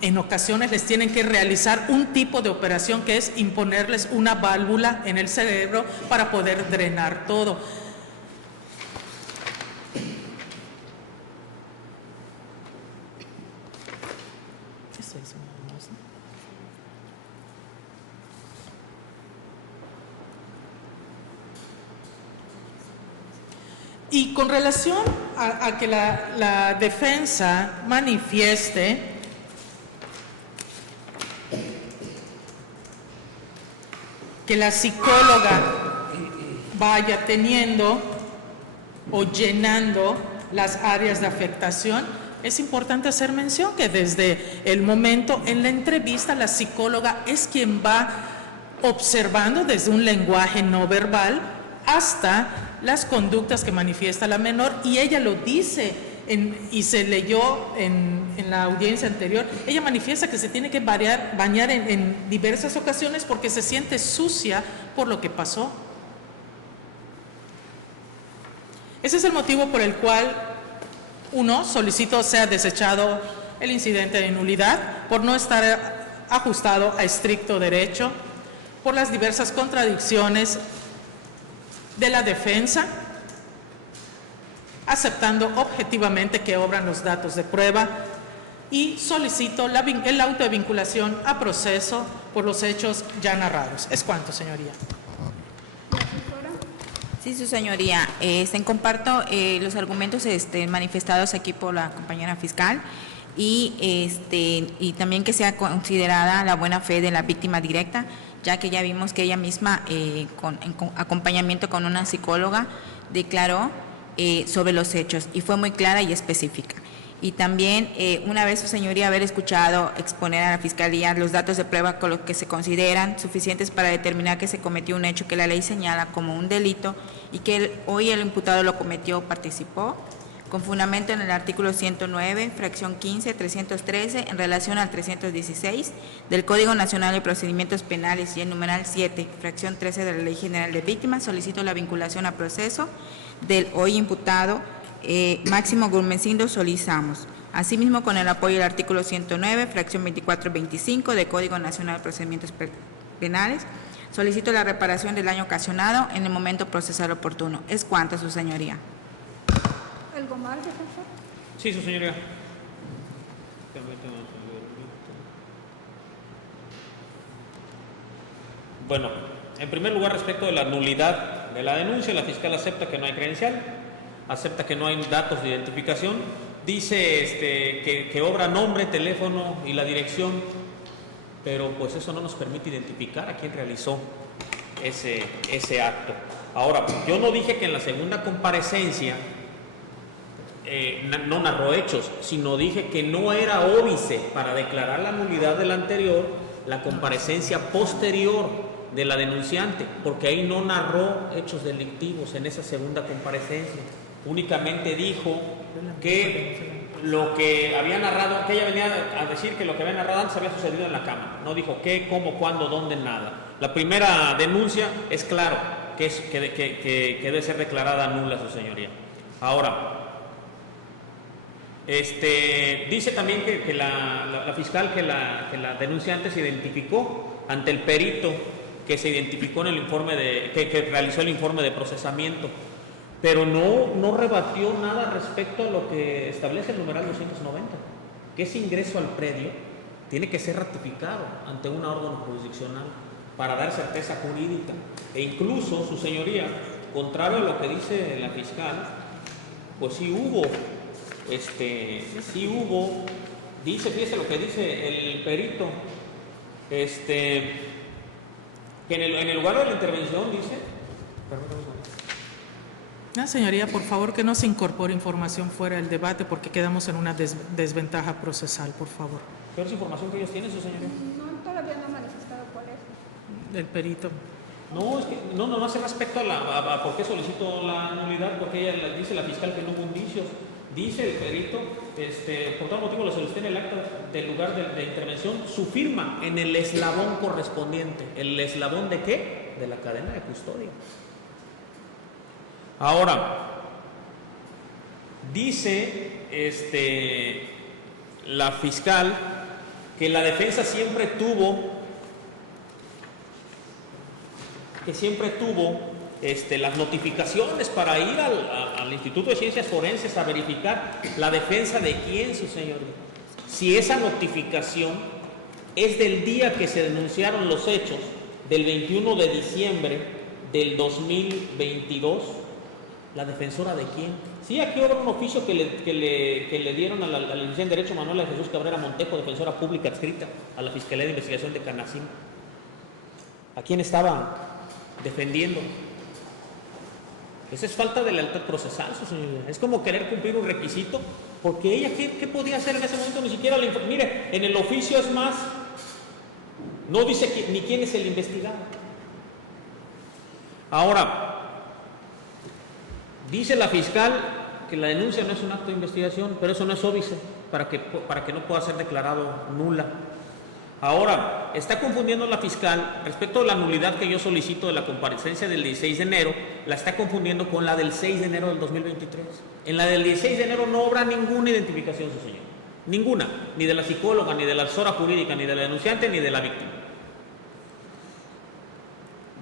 en ocasiones les tienen que realizar un tipo de operación que es imponerles una válvula en el cerebro para poder drenar todo. Y con relación a que la defensa manifieste que la psicóloga vaya teniendo o llenando las áreas de afectación, es importante hacer mención que desde el momento en la entrevista la psicóloga es quien va observando desde un lenguaje no verbal hasta las conductas que manifiesta la menor, y ella lo dice y se leyó en la audiencia anterior. Ella manifiesta que se tiene que bañar en diversas ocasiones porque se siente sucia por lo que pasó. Ese es el motivo por el cual solicito sea desechado el incidente de nulidad por no estar ajustado a estricto derecho, por las diversas contradicciones de la defensa, aceptando objetivamente que obran los datos de prueba, y solicito el auto de vinculación a proceso por los hechos ya narrados. Es cuanto, señoría. Sí, su señoría. Comparto los argumentos manifestados aquí por la compañera fiscal y también que sea considerada la buena fe de la víctima directa, ya que ya vimos que ella misma, en acompañamiento con una psicóloga, declaró sobre los hechos y fue muy clara y específica. Y también, una vez, su señoría, haber escuchado exponer a la Fiscalía los datos de prueba con los que se consideran suficientes para determinar que se cometió un hecho que la ley señala como un delito y que hoy el imputado lo cometió o participó, con fundamento en el artículo 109, fracción 15, 313, en relación al 316 del Código Nacional de Procedimientos Penales y el numeral 7, fracción 13 de la Ley General de Víctimas, solicito la vinculación a proceso del hoy imputado Máximo Gurmencindo Solís Samos. Asimismo, con el apoyo del artículo 109, fracción 24-25 del Código Nacional de Procedimientos Penales, solicito la reparación del daño ocasionado en el momento procesal oportuno. Es cuanto, su señoría. ¿Algo más, defensor? Sí, su señoría. Bueno, en primer lugar, respecto de la nulidad de la denuncia, la fiscal acepta que no hay credencial. acepta que no hay datos de identificación, dice que obra nombre, teléfono y la dirección, pero pues eso no nos permite identificar a quién realizó ese acto. Ahora, yo no dije que en la segunda comparecencia no narró hechos, sino dije que no era óbice para declarar la nulidad del anterior la comparecencia posterior de la denunciante, porque ahí no narró hechos delictivos en esa segunda comparecencia. Únicamente dijo que lo que había narrado, que ella venía a decir que lo que había narrado antes había sucedido en la Cámara. No dijo qué, cómo, cuándo, dónde, nada. La primera denuncia es claro que debe ser declarada nula, su señoría. Ahora, dice también que la fiscal que la denunciante se identificó ante el perito que se identificó en el informe que realizó el informe de procesamiento, pero no rebatió nada respecto a lo que establece el numeral 290, que ese ingreso al predio tiene que ser ratificado ante un órgano jurisdiccional para dar certeza jurídica. E incluso, su señoría, contrario a lo que dice la fiscal, pues sí hubo, dice, fíjese lo que dice el perito, que en el lugar de la intervención dice, señoría, por favor que no se incorpore información fuera del debate porque quedamos en una desventaja procesal, por favor. ¿Qué es información que ellos tienen, su señoría? No, todavía no ha manifestado cuál es. Del perito. No, es que no hace respecto a por qué solicito la nulidad, porque ella dice la fiscal que no hubo indicios. Dice el perito, por tal motivo le solicité en el acta del lugar de intervención su firma en el eslabón correspondiente. ¿El eslabón de qué? De la cadena de custodia. Ahora, dice la fiscal que la defensa siempre tuvo las notificaciones para ir al Instituto de Ciencias Forenses a verificar la defensa de quién, su señoría. Si esa notificación es del día que se denunciaron los hechos, del 21 de diciembre del 2022, ¿la defensora de quién? Sí, aquí hubo un oficio que le dieron a la licenciada en Derecho Manuela Jesús Cabrera Montejo, defensora pública adscrita a la Fiscalía de Investigación de Canacín. ¿A quién estaba defendiendo? Esa es falta de lealtad procesal, su señoría. Es como querer cumplir un requisito, porque ella, ¿qué podía hacer en ese momento? Ni siquiera mire, en el oficio es más, no dice ni quién es el investigado. Ahora, dice la fiscal que la denuncia no es un acto de investigación, pero eso no es óbice para que no pueda ser declarado nula. Ahora, está confundiendo la fiscal respecto a la nulidad que yo solicito de la comparecencia del 16 de enero, la está confundiendo con la del 6 de enero del 2023. En la del 16 de enero no habrá ninguna identificación, su señor. Ninguna, ni de la psicóloga, ni de la asesora jurídica, ni de la denunciante, ni de la víctima.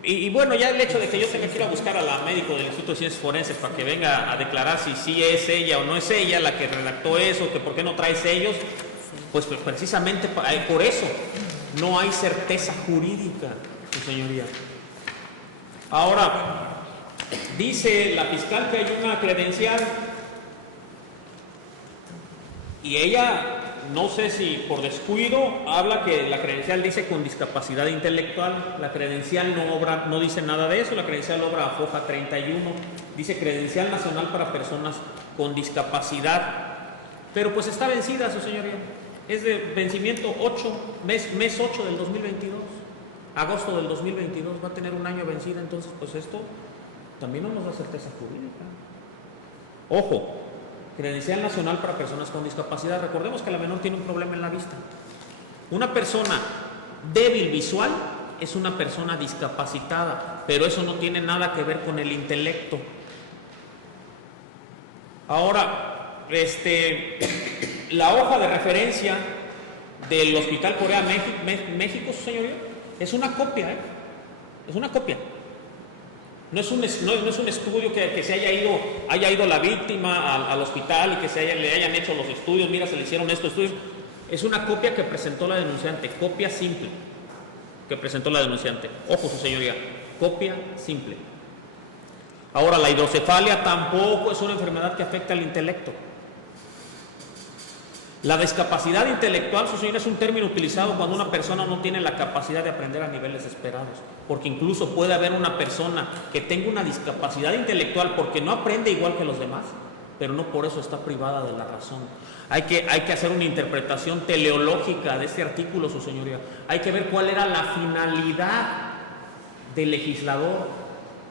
Y bueno, ya el hecho de que yo tenga que ir a buscar a la médico del Instituto de Ciencias Forenses para que venga a declarar si sí es ella o no es ella la que redactó eso, que por qué no trae sellos, pues precisamente por eso no hay certeza jurídica, su señoría. Ahora, dice la fiscal que hay una credencial y ella, no sé si por descuido, habla que la credencial dice con discapacidad intelectual. La credencial no dice nada de eso. La credencial obra a foja 31, dice credencial nacional para personas con discapacidad, pero pues está vencida, su señoría. Es de vencimiento mes 8 del 2022, agosto del 2022, va a tener un año vencida. Entonces pues esto también no nos da certeza jurídica. Ojo, credencial nacional para personas con discapacidad. Recordemos que la menor tiene un problema en la vista. Una persona débil visual es una persona discapacitada, pero eso no tiene nada que ver con el intelecto. Ahora, la hoja de referencia del Hospital Corea México, su señoría, es una copia, es una copia. No es un estudio que se haya ido la víctima al hospital y que le hayan hecho los estudios, mira, se le hicieron estos estudios. Es una copia que presentó la denunciante, copia simple que presentó la denunciante. Ojo, su señoría, copia simple. Ahora, la hidrocefalia tampoco es una enfermedad que afecta al intelecto. La discapacidad intelectual, su señoría, es un término utilizado cuando una persona no tiene la capacidad de aprender a niveles esperados, porque incluso puede haber una persona que tenga una discapacidad intelectual porque no aprende igual que los demás, pero no por eso está privada de la razón. Hay que hacer una interpretación teleológica de este artículo, su señoría. Hay que ver cuál era la finalidad del legislador: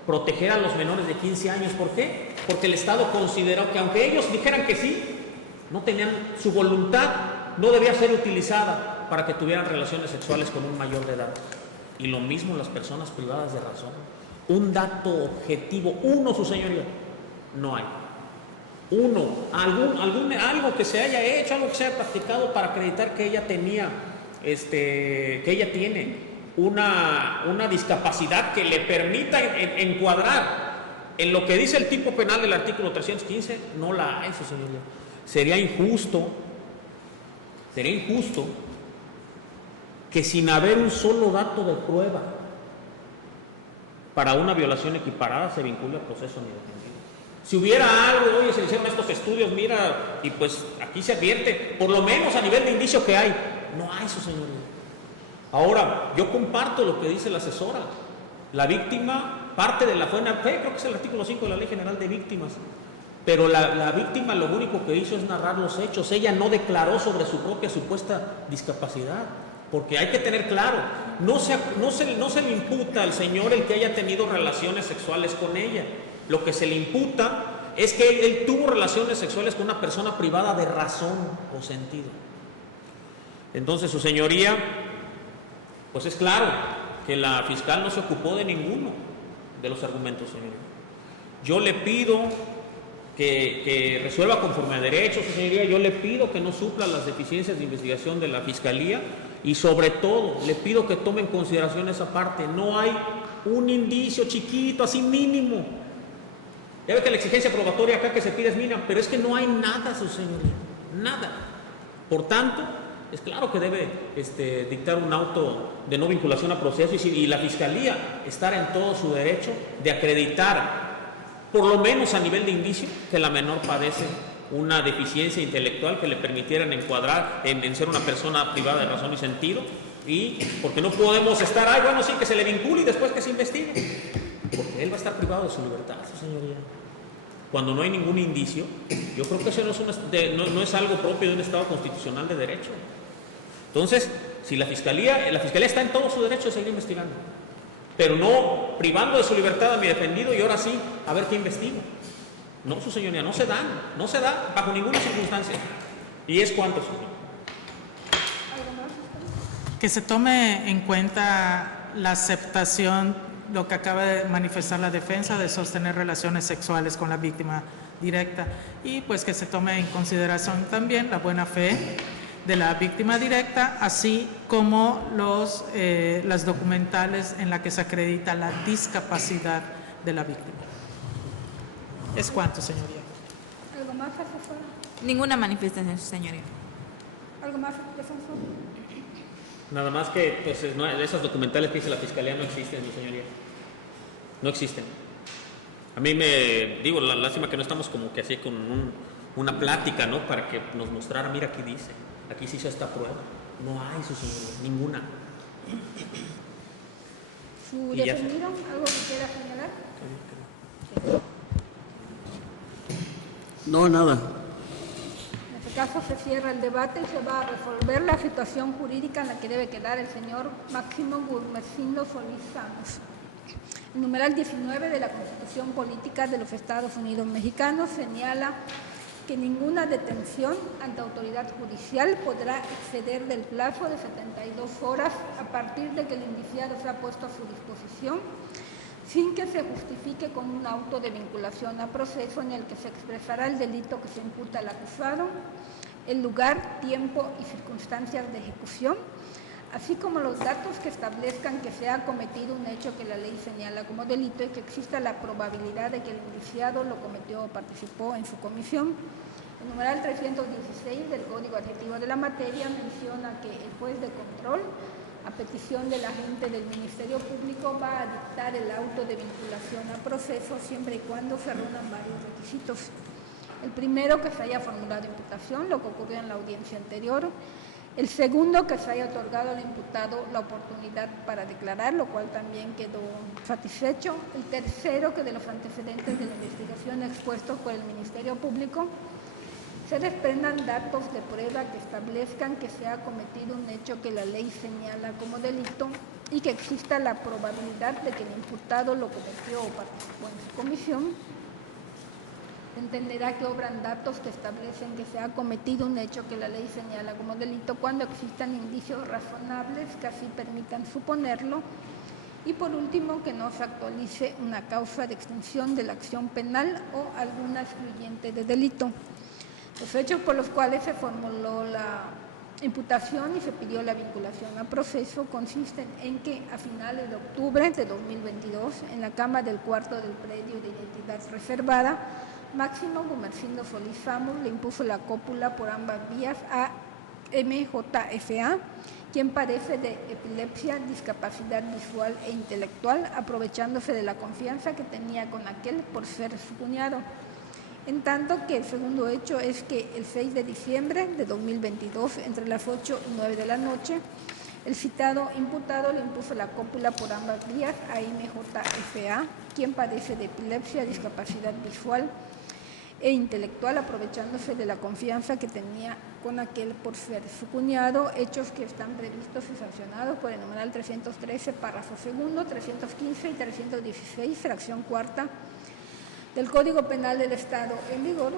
proteger a los menores de 15 años. ¿Por qué? Porque el Estado consideró que aunque ellos dijeran que sí, no tenían su voluntad, no debía ser utilizada para que tuvieran relaciones sexuales con un mayor de edad. Y lo mismo las personas privadas de razón. Un dato objetivo, uno, su señoría, no hay. Uno, algo que se haya hecho, algo que se haya practicado para acreditar que ella tenía, que ella tiene una discapacidad que le permita encuadrar en lo que dice el tipo penal del artículo 315, no la hay, su señoría. Sería injusto que sin haber un solo dato de prueba para una violación equiparada se vincule al proceso ni defendido. Si hubiera algo, oye, se hicieron estos estudios, mira, y pues aquí se advierte, por lo menos a nivel de indicio que hay, no hay, su señoría. Ahora, yo comparto lo que dice la asesora. La víctima parte de la buena fe, creo que es el artículo 5 de la Ley General de Víctimas. Pero la víctima lo único que hizo es narrar los hechos. Ella no declaró sobre su propia supuesta discapacidad. Porque hay que tener claro, no se le imputa al señor el que haya tenido relaciones sexuales con ella. Lo que se le imputa es que él tuvo relaciones sexuales con una persona privada de razón o sentido. Entonces, su señoría, pues es claro que la fiscal no se ocupó de ninguno de los argumentos, señoría. Yo le pido que resuelva conforme a derecho, su señoría. Yo le pido que no supla las deficiencias de investigación de la Fiscalía y sobre todo le pido que tome en consideración esa parte. No hay un indicio chiquito, así mínimo. Ya ve que la exigencia probatoria acá que se pide es mínima, pero es que no hay nada, su señoría, nada. Por tanto, es claro que debe dictar un auto de no vinculación a proceso y la Fiscalía estar en todo su derecho de acreditar, por lo menos a nivel de indicio, que la menor padece una deficiencia intelectual que le permitieran encuadrar en ser una persona privada de razón y sentido, y porque no podemos estar, bueno, sí, que se le vincule y después que se investigue, porque él va a estar privado de su libertad, su señoría. Cuando no hay ningún indicio, yo creo que eso no es algo propio de un Estado constitucional de derecho. Entonces, si la Fiscalía está en todo su derecho de seguir investigando, pero no privando de su libertad a mi defendido y ahora sí, a ver qué investigo. No, su señoría, no se da bajo ninguna circunstancia. ¿Y es cuánto, señor? Que se tome en cuenta la aceptación, lo que acaba de manifestar la defensa, de sostener relaciones sexuales con la víctima directa, y pues que se tome en consideración también la buena fe de la víctima directa, así como las documentales en las que se acredita la discapacidad de la víctima. ¿Es cuánto, señoría? ¿Algo más, asesora? Ninguna manifestación, señoría. ¿Algo más, defensor? Nada más que pues, esas documentales que dice la Fiscalía no existen, mi señoría. No existen. A mí la lástima que no estamos como que así con una plática, ¿no? Para que nos mostrara, mira aquí dice, aquí se hizo esta prueba. No hay, su señoría, ninguna. ¿Su defendido? ¿Algo que quiera señalar? No, nada. En este caso se cierra el debate y se va a resolver la situación jurídica en la que debe quedar el señor Máximo Gumersindo Solís Samos. El numeral 19 de la Constitución Política de los Estados Unidos Mexicanos señala que ninguna detención ante autoridad judicial podrá exceder del plazo de 72 horas a partir de que el indiciado sea puesto a su disposición, sin que se justifique con un auto de vinculación a proceso en el que se expresará el delito que se imputa al acusado, el lugar, tiempo y circunstancias de ejecución, así como los datos que establezcan que se ha cometido un hecho que la ley señala como delito y que exista la probabilidad de que el indiciado lo cometió o participó en su comisión, El numeral 316 del Código Adjetivo de la materia menciona que el juez de control, a petición del agente del Ministerio Público, va a dictar el auto de vinculación a proceso siempre y cuando se reúnan varios requisitos. El primero, que se haya formulado imputación, lo que ocurrió en la audiencia anterior. El segundo, que se haya otorgado al imputado la oportunidad para declarar, lo cual también quedó satisfecho. El tercero, que de los antecedentes de la investigación expuestos por el Ministerio Público se desprendan datos de prueba que establezcan que se ha cometido un hecho que la ley señala como delito y que exista la probabilidad de que el imputado lo cometió o participó en su comisión. Se entenderá que obran datos que establecen que se ha cometido un hecho que la ley señala como delito cuando existan indicios razonables que así permitan suponerlo. Y por último, que no se actualice una causa de extinción de la acción penal o alguna excluyente de delito. Los hechos por los cuales se formuló la imputación y se pidió la vinculación a proceso consisten en que a finales de octubre de 2022, en la cama del cuarto del predio de identidad reservada, Máximo Gumersindo Solís Ramos le impuso la cópula por ambas vías a MJFA, quien padece de epilepsia, discapacidad visual e intelectual, aprovechándose de la confianza que tenía con aquel por ser su cuñado. En tanto que el segundo hecho es que el 6 de diciembre de 2022, entre las 8 y 9 de la noche, el citado imputado le impuso la cópula por ambas vías a MJFA, quien padece de epilepsia, discapacidad visual e intelectual, aprovechándose de la confianza que tenía con aquel por ser su cuñado, hechos que están previstos y sancionados por el numeral 313, párrafo segundo, 315 y 316, fracción cuarta, del Código Penal del Estado en vigor,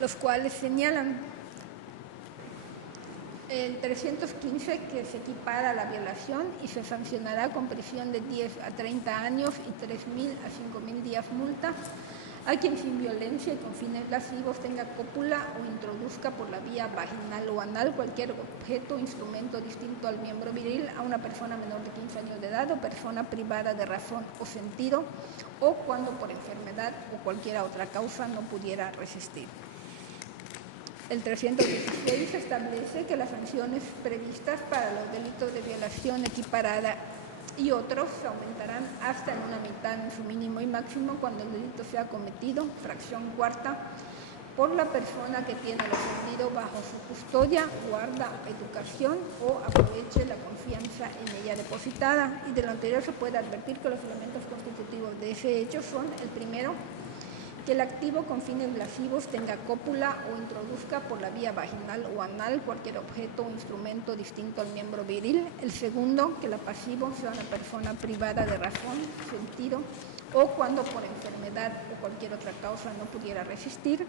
los cuales señalan el 315 que se equipara a la violación y se sancionará con prisión de 10 a 30 años y 3.000 a 5.000 días multa a quien sin violencia y con fines lascivos tenga cópula o introduzca por la vía vaginal o anal cualquier objeto o instrumento distinto al miembro viril a una persona menor de 15 años de edad o persona privada de razón o sentido, o cuando por enfermedad o cualquier otra causa no pudiera resistir. El 316 establece que las sanciones previstas para los delitos de violación equiparada y otros se aumentarán hasta en una mitad en su mínimo y máximo cuando el delito sea cometido, fracción cuarta, por la persona que tiene lo ofendido bajo su custodia, guarda, educación o aproveche la confianza en ella depositada. Y de lo anterior se puede advertir que los elementos constitutivos de ese hecho son: el primero, que el activo con fines lascivos tenga cópula o introduzca por la vía vaginal o anal cualquier objeto o instrumento distinto al miembro viril. El segundo, que el pasivo sea una persona privada de razón, sentido, o cuando por enfermedad o cualquier otra causa no pudiera resistir.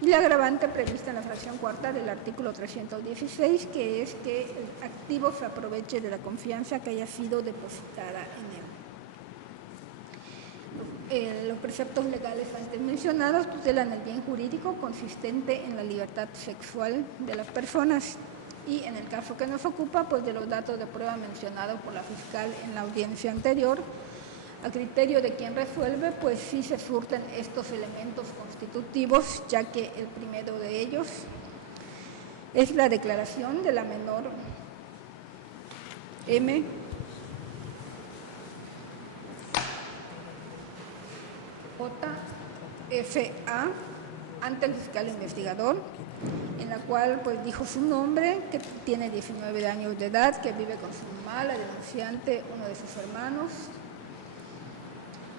Y la agravante prevista en la fracción cuarta del artículo 316, que es que el activo se aproveche de la confianza que haya sido depositada en él. Los preceptos legales antes mencionados tutelan el bien jurídico consistente en la libertad sexual de las personas y en el caso que nos ocupa, pues de los datos de prueba mencionados por la fiscal en la audiencia anterior, a criterio de quien resuelve, pues sí se surten estos elementos constitutivos, ya que el primero de ellos es la declaración de la menor M. JFA ante el fiscal investigador, en la cual pues dijo su nombre, que tiene 19 años de edad, que vive con su mamá, la denunciante, uno de sus hermanos,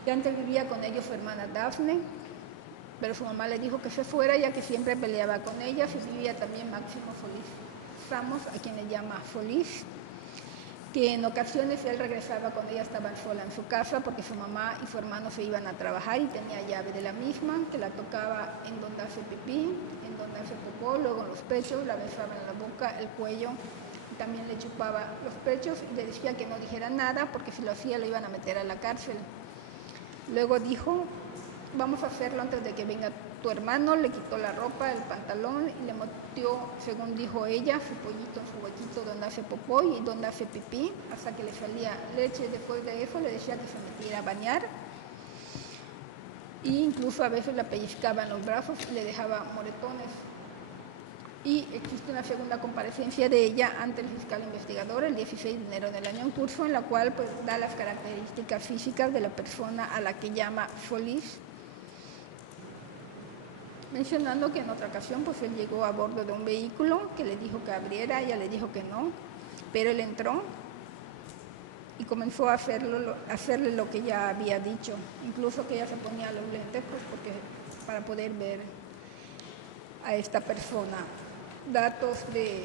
que antes vivía con ellos su hermana Dafne, pero su mamá le dijo que se fuera ya que siempre peleaba con ella. Se vivía también Máximo Solís Ramos, a quien le llama Solís, que en ocasiones él regresaba cuando ella estaba sola en su casa porque su mamá y su hermano se iban a trabajar y tenía llave de la misma, que la tocaba en donde hace pipí, en donde hace popó, luego en los pechos, la besaba en la boca, el cuello, y también le chupaba los pechos y le decía que no dijera nada porque si lo hacía lo iban a meter a la cárcel. Luego dijo: vamos a hacerlo antes de que venga tu hermano. Le quitó la ropa, el pantalón y le metió, según dijo ella, su pollito en su huequito donde hace popó y donde hace pipí, hasta que le salía leche. Después de eso le decía que se metiera a bañar. e incluso a veces la pellizcaba en los brazos y le dejaba moretones. Y existe una segunda comparecencia de ella ante el fiscal investigador el 16 de enero del año en curso, en la cual pues da las características físicas de la persona a la que llama Solís, mencionando que en otra ocasión pues él llegó a bordo de un vehículo que le dijo que abriera, ella le dijo que no, pero él entró y comenzó a hacerle lo que ella había dicho, incluso que ella se ponía los lentes pues para poder ver a esta persona. Datos de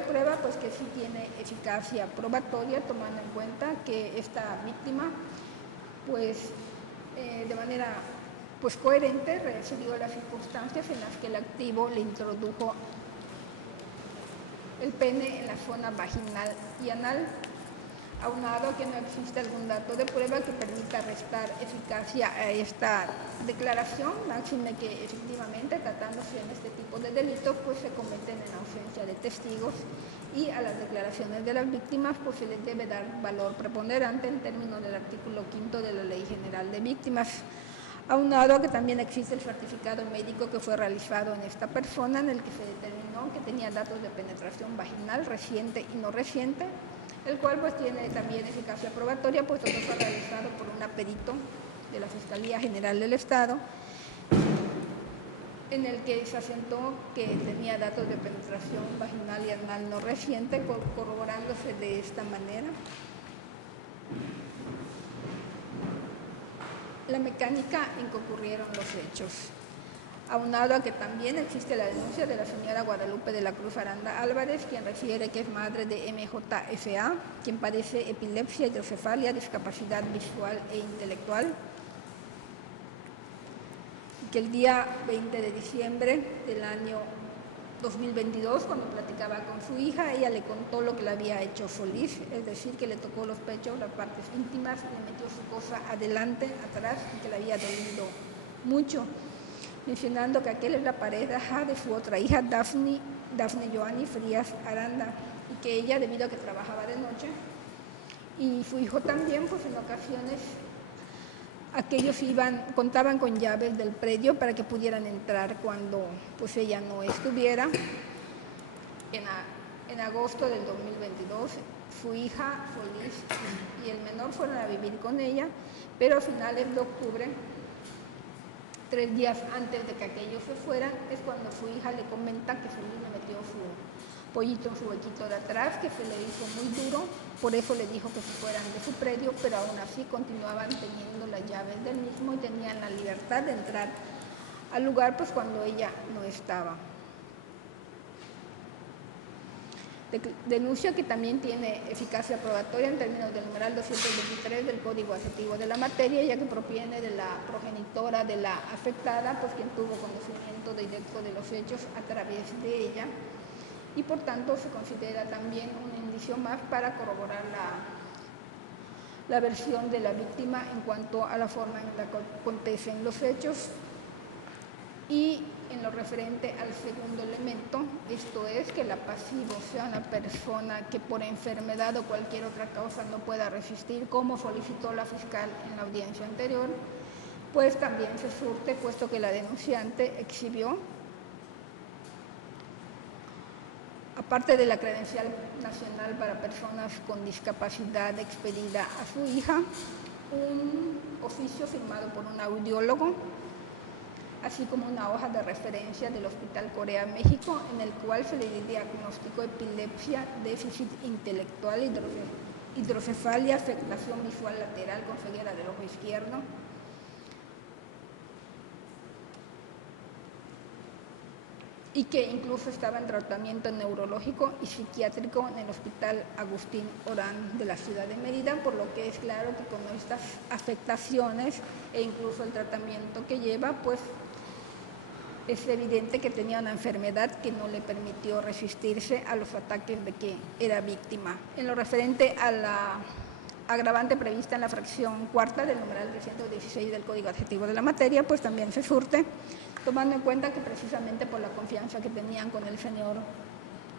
prueba pues que sí tiene eficacia probatoria, tomando en cuenta que esta víctima pues de manera pues coherente refirió las circunstancias en las que el activo le introdujo el pene en la zona vaginal y anal, aunado a que no existe algún dato de prueba que permita restar eficacia a esta declaración, máxime que efectivamente tratándose en este tipo de delitos pues se cometen en ausencia de testigos y a las declaraciones de las víctimas pues se les debe dar valor preponderante en términos del artículo 5 de la Ley General de Víctimas, aunado a que también existe el certificado médico que fue realizado en esta persona en el que se determinó que tenía datos de penetración vaginal reciente y no reciente, el cual pues tiene también eficacia probatoria, puesto que fue realizado por un perito de la Fiscalía General del Estado, en el que se asentó que tenía datos de penetración vaginal y anal no reciente, corroborándose de esta manera la mecánica en que ocurrieron los hechos, aunado a que también existe la denuncia de la señora Guadalupe de la Cruz Aranda Álvarez, quien refiere que es madre de MJFA, quien padece epilepsia, hidrocefalia, discapacidad visual e intelectual, y que el día 20 de diciembre del año 2022, cuando platicaba con su hija, ella le contó lo que le había hecho Solís, es decir, que le tocó los pechos, las partes íntimas, le metió su cosa adelante, atrás, y que le había dolido mucho, mencionando que aquel es la pareja de su otra hija, Dafne Joanny Frías Aranda, y que ella, debido a que trabajaba de noche, y su hijo también, pues en ocasiones aquellos contaban con llaves del predio para que pudieran entrar cuando pues ella no estuviera. En agosto del 2022, su hija Solís y el menor fueron a vivir con ella, pero a finales de octubre, 3 días antes de que aquellos se fueran, es cuando su hija le comenta que Solís le metió su pollito en su huequito de atrás, que se le hizo muy duro, por eso le dijo que se fueran de su predio, pero aún así continuaban teniendo las llaves del mismo y tenían la libertad de entrar al lugar pues cuando ella no estaba. Denuncia que también tiene eficacia probatoria en términos del numeral 223 del Código Adjetivo de la materia, ya que proviene de la progenitora de la afectada, pues quien tuvo conocimiento directo de los hechos a través de ella, y por tanto se considera también un indicio más para corroborar la versión de la víctima en cuanto a la forma en la que acontecen los hechos. Y en lo referente al segundo elemento, esto es que la pasivo sea una persona que por enfermedad o cualquier otra causa no pueda resistir, como solicitó la fiscal en la audiencia anterior, pues también se surte, puesto que la denunciante exhibió, aparte de la credencial nacional para personas con discapacidad expedida a su hija, un oficio firmado por un audiólogo, así como una hoja de referencia del Hospital Corea México, en el cual se le diagnosticó epilepsia, déficit intelectual, hidrocefalia, afectación visual lateral con ceguera del ojo izquierdo, y que incluso estaba en tratamiento neurológico y psiquiátrico en el Hospital Agustín Orán de la ciudad de Mérida, por lo que es claro que con estas afectaciones e incluso el tratamiento que lleva, pues es evidente que tenía una enfermedad que no le permitió resistirse a los ataques de que era víctima. En lo referente a la agravante prevista en la fracción cuarta del numeral 316 del Código Adjetivo de la materia, pues también se surte, tomando en cuenta que precisamente por la confianza que tenían con el señor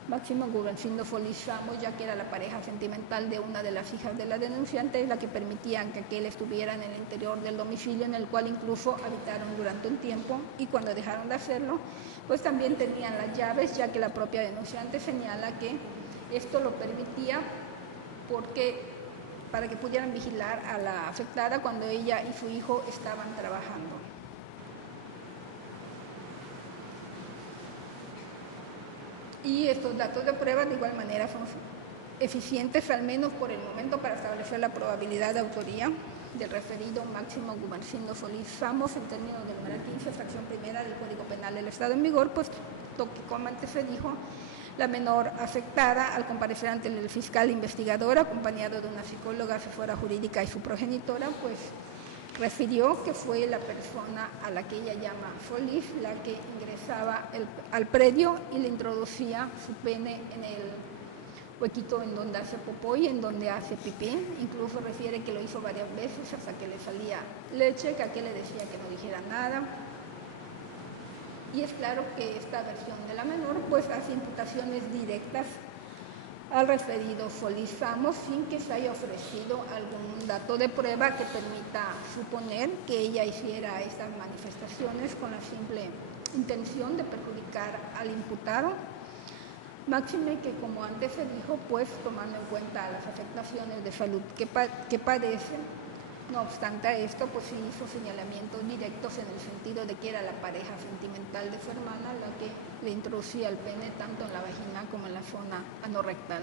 Máximo Gumersindo Solís Ramos, ya que era la pareja sentimental de una de las hijas de la denunciante, la que permitían que aquel estuviera en el interior del domicilio, en el cual incluso habitaron durante un tiempo, y cuando dejaron de hacerlo, pues también tenían las llaves, ya que la propia denunciante señala que esto lo permitía para que pudieran vigilar a la afectada cuando ella y su hijo estaban trabajando. Y estos datos de prueba de igual manera son eficientes, al menos por el momento, para establecer la probabilidad de autoría del referido Máximo Gumersindo Solís Ramos en términos del numeral 15, fracción primera del Código Penal del Estado en vigor, pues lo que como antes se dijo, la menor afectada, al comparecer ante el fiscal investigador, acompañado de una psicóloga, asesora jurídica y su progenitora, pues refirió que fue la persona a la que ella llama Solís la que ingresaba al predio y le introducía su pene en el huequito en donde hace popó y en donde hace pipí. Incluso refiere que lo hizo varias veces hasta que le salía leche, que aquel le decía que no dijera nada. Y es claro que esta versión de la menor pues hace imputaciones directas al referido Solís Ramos sin que se haya ofrecido algún dato de prueba que permita suponer que ella hiciera estas manifestaciones con la simple intención de perjudicar al imputado. Máxime que, como antes se dijo, pues tomando en cuenta las afectaciones de salud que padece, no obstante a esto, pues sí hizo señalamientos directos en el sentido de que era la pareja sentimental de su hermana la que le introducía el pene tanto en la vagina como en la zona anorrectal.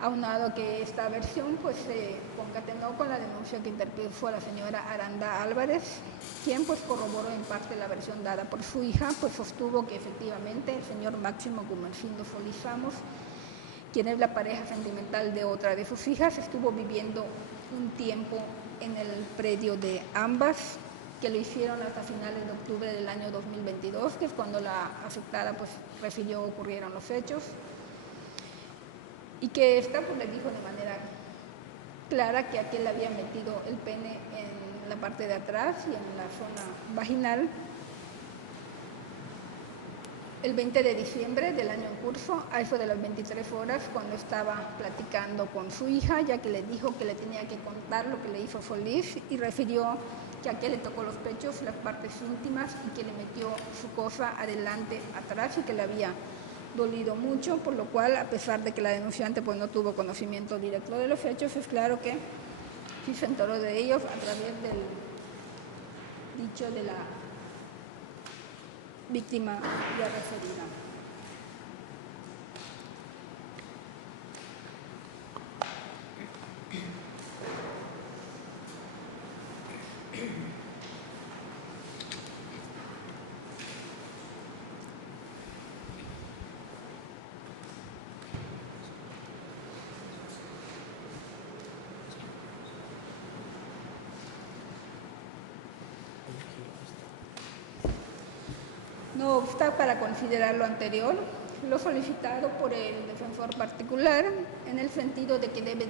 Aunado a que esta versión pues se concatenó con la denuncia que interpuso a la señora Aranda Álvarez, quien pues corroboró en parte la versión dada por su hija, pues sostuvo que efectivamente el señor Máximo Gumersindo Solís Ramos, quien es la pareja sentimental de otra de sus hijas, estuvo viviendo un tiempo en el predio de ambas, que lo hicieron hasta finales de octubre del año 2022, que es cuando la afectada pues refirió ocurrieron los hechos, y que esta pues le dijo de manera clara que aquel había metido el pene en la parte de atrás y en la zona vaginal el 20 de diciembre del año en curso, a eso de las 23 horas, cuando estaba platicando con su hija, ya que le dijo que le tenía que contar lo que le hizo Solís, y refirió que aquel le tocó los pechos, las partes íntimas, y que le metió su cosa adelante, atrás, y que le había dolido mucho, por lo cual, a pesar de que la denunciante pues no tuvo conocimiento directo de los hechos, es claro que sí se enteró de ellos a través del dicho de la víctima ya referida. No obsta para considerar lo anterior, lo solicitado por el defensor particular, en el sentido de que debe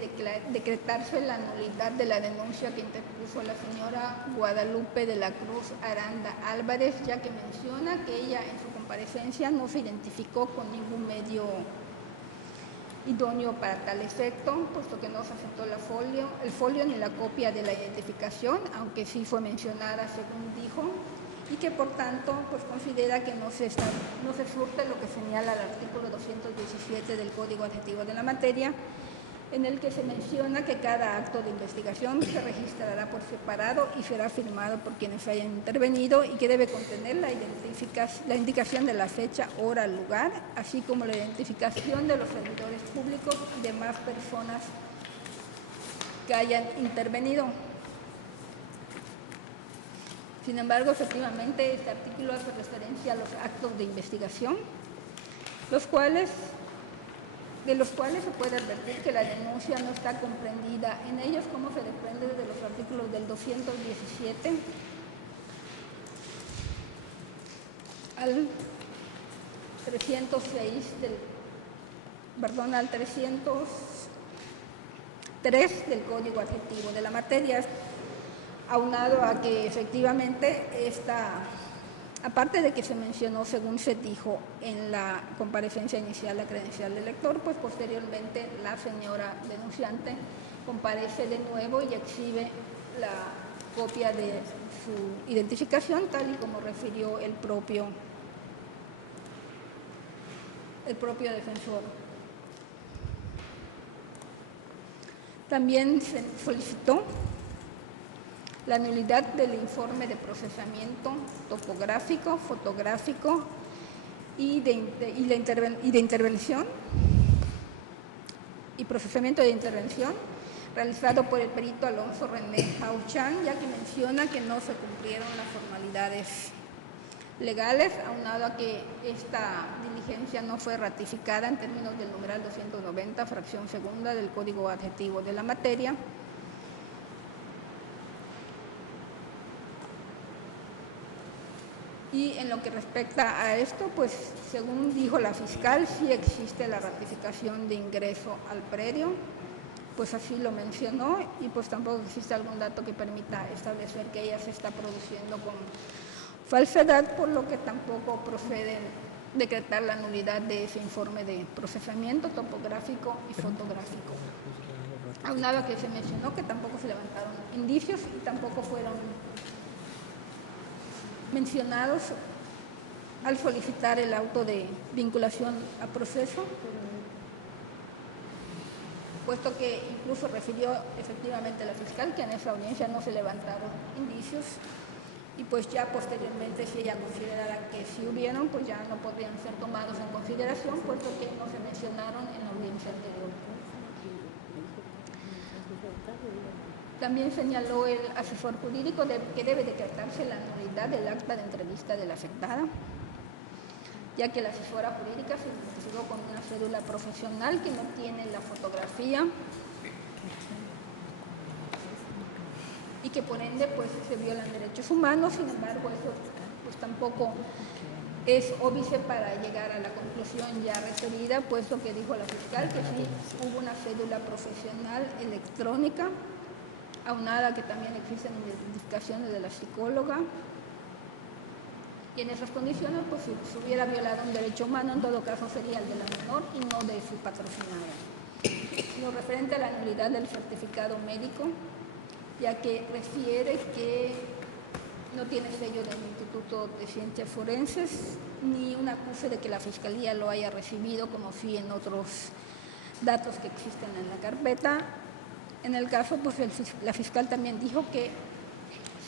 decretarse la nulidad de la denuncia que interpuso la señora Guadalupe de la Cruz Aranda Álvarez, ya que menciona que ella en su comparecencia no se identificó con ningún medio idóneo para tal efecto, puesto que no se aceptó el folio ni la copia de la identificación, aunque sí fue mencionada según dijo, y que por tanto pues considera que no se surte lo que señala el artículo 217 del Código Adjetivo de la materia, en el que se menciona que cada acto de investigación se registrará por separado y será firmado por quienes hayan intervenido, y que debe contener la indicación de la fecha, hora, lugar, así como la identificación de los servidores públicos y demás personas que hayan intervenido. Sin embargo, efectivamente, este artículo hace referencia a los actos de investigación, de los cuales se puede advertir que la denuncia no está comprendida en ellos, como se desprende de los artículos del 217 al 306 al 303 del Código Adjetivo de la materia. Aunado a que efectivamente esta Aparte de que se mencionó, según se dijo en la comparecencia inicial, la credencial del lector, pues posteriormente la señora denunciante comparece de nuevo y exhibe la copia de su identificación, tal y como refirió el propio defensor. También se solicitó la nulidad del informe de procesamiento topográfico, fotográfico y de intervención y procesamiento de intervención realizado por el perito Alonso René Auchan, ya que menciona que no se cumplieron las formalidades legales, aunado a que esta diligencia no fue ratificada en términos del numeral 290, fracción segunda del Código Adjetivo de la materia. Y en lo que respecta a esto, pues según dijo la fiscal, sí existe la ratificación de ingreso al predio, pues así lo mencionó, y pues tampoco existe algún dato que permita establecer que ella se está produciendo con falsedad, por lo que tampoco procede decretar la nulidad de ese informe de procesamiento topográfico y fotográfico. Aunado a que se mencionó que tampoco se levantaron indicios y tampoco fueron mencionados al solicitar el auto de vinculación a proceso, puesto que incluso refirió efectivamente la fiscal que en esa audiencia no se levantaron indicios y pues ya posteriormente, si ella considerara que sí hubieron, pues ya no podrían ser tomados en consideración, puesto que no se mencionaron en la audiencia anterior. También señaló el asesor jurídico que debe decretarse la nulidad del acta de entrevista de la afectada, ya que la asesora jurídica se identificó con una cédula profesional que no tiene la fotografía y que por ende pues se violan derechos humanos. Sin embargo, eso pues tampoco es óbice para llegar a la conclusión ya referida, puesto que dijo la fiscal que sí hubo una cédula profesional electrónica, aunada que también existen identificaciones de la psicóloga, y en esas condiciones, pues si se hubiera violado un derecho humano, en todo caso sería el de la menor y no de su patrocinadora. Lo referente a la nulidad del certificado médico, ya que refiere que no tiene sello del Instituto de Ciencias Forenses, ni un acuse de que la Fiscalía lo haya recibido, como sí en otros datos que existen en la carpeta. En el caso, pues la fiscal también dijo que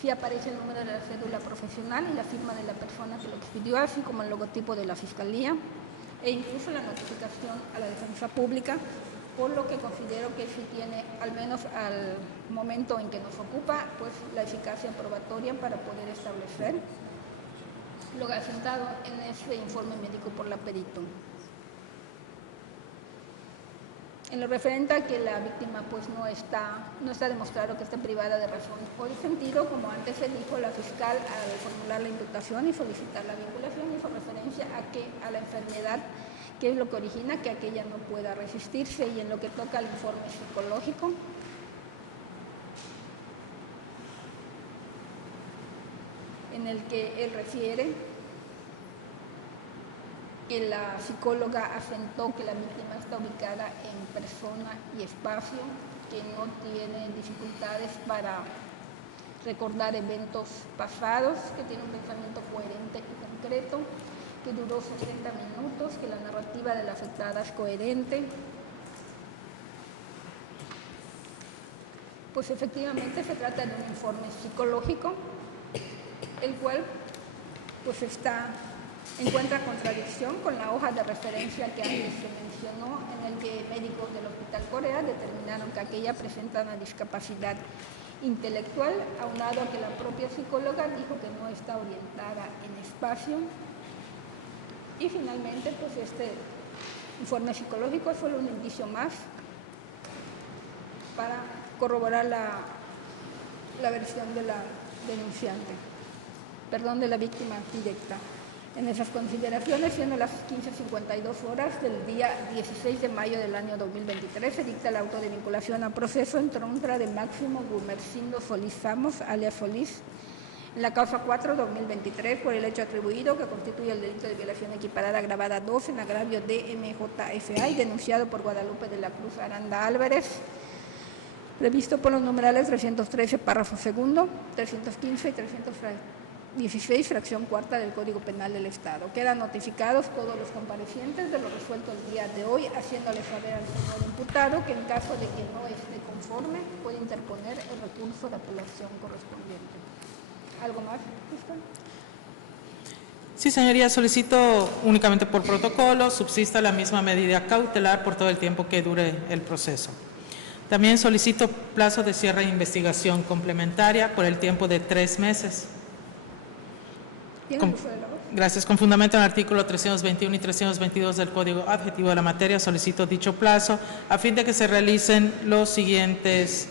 sí aparece el número de la cédula profesional y la firma de la persona que lo expidió, así como el logotipo de la Fiscalía, e incluso la notificación a la defensa pública, por lo que considero que sí tiene, al menos al momento en que nos ocupa, pues la eficacia probatoria para poder establecer lo asentado en ese informe médico por la perito. En lo referente a que la víctima pues no está demostrado que esté privada de razón o de sentido, como antes se dijo, la fiscal al formular la imputación y solicitar la vinculación hizo referencia a la enfermedad, que es lo que origina que aquella no pueda resistirse, y en lo que toca al informe psicológico, en el que él refiere que la psicóloga asentó que la víctima está ubicada en persona y espacio, que no tiene dificultades para recordar eventos pasados, que tiene un pensamiento coherente y concreto, que duró 60 minutos, que la narrativa de la afectada es coherente. Pues efectivamente se trata de un informe psicológico, el cual pues encuentra contradicción con la hoja de referencia que antes se mencionó, en el que médicos del Hospital Corea determinaron que aquella presenta una discapacidad intelectual, aunado a que la propia psicóloga dijo que no está orientada en espacio. Y finalmente, pues este informe psicológico es solo un indicio más para corroborar la versión de la denunciante, de la víctima directa. En esas consideraciones, siendo las 15:52 horas del día 16 de mayo del año 2023, se dicta el auto de vinculación a proceso en contra de Máximo Gumersindo Solís Samos, alias Solís, En la causa 4-2023, por el hecho atribuido que constituye el delito de violación equiparada agravada 2 en agravio de MJFA y denunciado por Guadalupe de la Cruz Aranda Álvarez, previsto por los numerales 313, párrafo segundo, 315 y 316, fracción cuarta del Código Penal del Estado. Quedan notificados todos los comparecientes de lo resuelto el día de hoy, haciéndole saber al señor imputado que en caso de que no esté conforme, puede interponer el recurso de apelación correspondiente. ¿Algo más, fiscal? Sí, señoría, solicito únicamente por protocolo, subsista la misma medida cautelar por todo el tiempo que dure el proceso. También solicito plazo de cierre de investigación complementaria por el tiempo de 3 meses. Gracias. Con fundamento en el artículo 321 y 322 del Código Adjetivo de la materia, solicito dicho plazo a fin de que se realicen los siguientes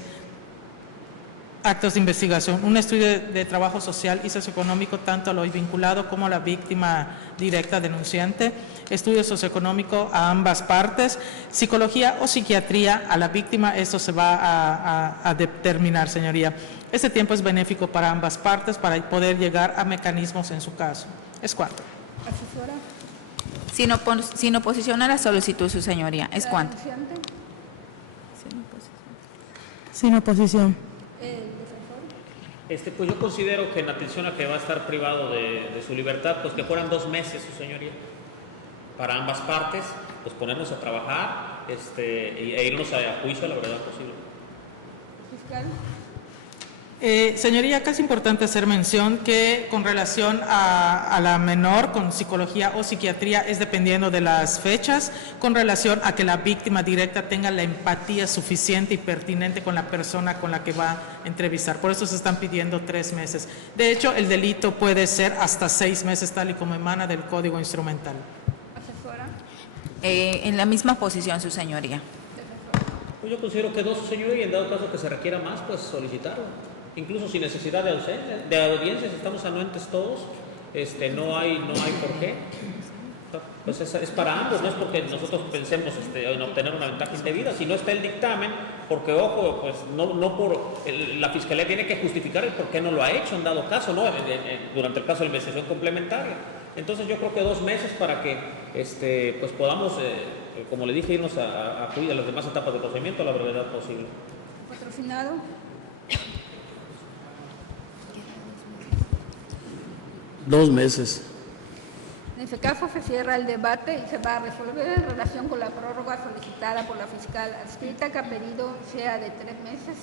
actos de investigación: un estudio de trabajo social y socioeconómico tanto al hoy vinculado como a la víctima directa denunciante, estudio socioeconómico a ambas partes, psicología o psiquiatría a la víctima. Esto se va a determinar, señoría. Este tiempo es benéfico para ambas partes para poder llegar a mecanismos en su caso. Es cuanto. Asesora. Sin oposición a la solicitud, su señoría. Es cuanto. Denunciante. Sin oposición. Defensor. Pues yo considero que en atención a que va a estar privado de su libertad, pues que fueran 2 meses, su señoría, para ambas partes, pues ponernos a trabajar e irnos a juicio a la verdad posible. Fiscal. Señoría, acá es importante hacer mención que con relación a la menor con psicología o psiquiatría es dependiendo de las fechas, con relación a que la víctima directa tenga la empatía suficiente y pertinente con la persona con la que va a entrevistar. Por eso se están pidiendo 3 meses. De hecho, el delito puede ser hasta 6 meses, tal y como emana del Código Instrumental. Asesora. En la misma posición, su señoría. Defensor. Pues yo considero que 2, su señoría, y en dado caso que se requiera más, pues solicitarlo. Incluso sin necesidad de audiencias, estamos anuentes todos, no hay por qué. Pues es para ambos, no es porque nosotros pensemos en obtener una ventaja indebida, si no está el dictamen, porque ojo, pues no por la Fiscalía tiene que justificar el por qué no lo ha hecho en dado caso, ¿no? Durante el caso de la investigación complementaria. Entonces yo creo que 2 meses para que pues podamos, como le dije, irnos a acudir a las demás etapas del procedimiento a la brevedad posible. Patrocinado. 2 meses. En ese caso se cierra el debate y se va a resolver en relación con la prórroga solicitada por la fiscal adscrita, que ha pedido sea de 3 meses,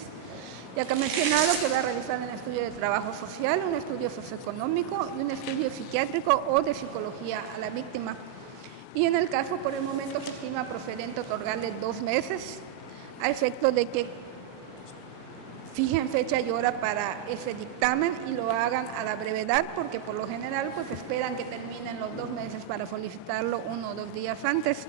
ya que ha mencionado que va a realizar un estudio de trabajo social, un estudio socioeconómico y un estudio psiquiátrico o de psicología a la víctima. Y en el caso, por el momento, se estima procedente otorgarle 2 meses a efecto de que fijen fecha y hora para ese dictamen y lo hagan a la brevedad, porque por lo general pues esperan que terminen los 2 meses para solicitarlo 1 o 2 días antes,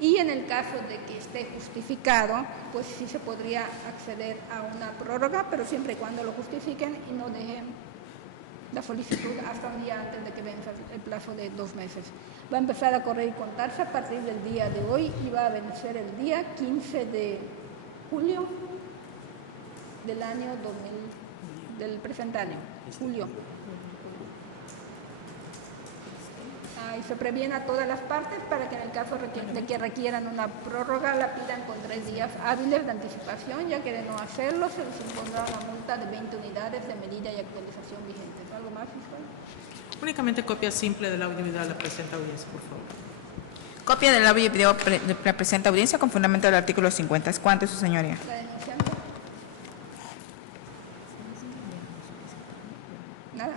y en el caso de que esté justificado, pues sí se podría acceder a una prórroga, pero siempre y cuando lo justifiquen y no dejen la solicitud hasta un día antes de que venza el plazo de 2 meses. Va a empezar a correr y contarse a partir del día de hoy y va a vencer el día 15 de julio del año 2000, del presente año, julio. Y se previene a todas las partes para que en el caso de que requieran una prórroga la pidan con 3 días hábiles de anticipación, ya que de no hacerlo se les impondrá una multa de 20 unidades de medida y actualización vigentes. ¿Algo más, fiscal? Únicamente copia simple del audio y video de la presente audiencia, por favor. Copia del audio y video de la presente audiencia con fundamento del artículo 50. ¿Es cuánto, su señoría? La denunciante. Nada.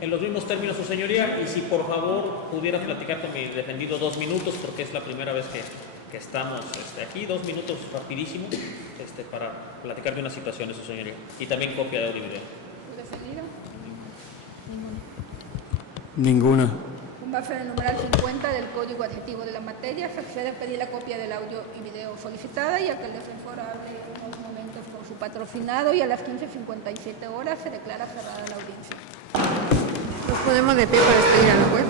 En los mismos términos, su señoría, y si por favor pudiera platicar con mi defendido 2 minutos, porque es la primera vez que estamos aquí, 2 minutos rapidísimo, para platicar de unas situaciones, su señoría, y también copia de audio y video. ¿Tu defendido? Ninguna. Con base en el numeral 50 del Código Adjetivo de la materia, se accede a pedir la copia del audio y video solicitada, y a que el defensor hable unos momentos con su patrocinado, y a las 15:57 horas se declara cerrada la audiencia. Nos ponemos de pie para despedir al juez.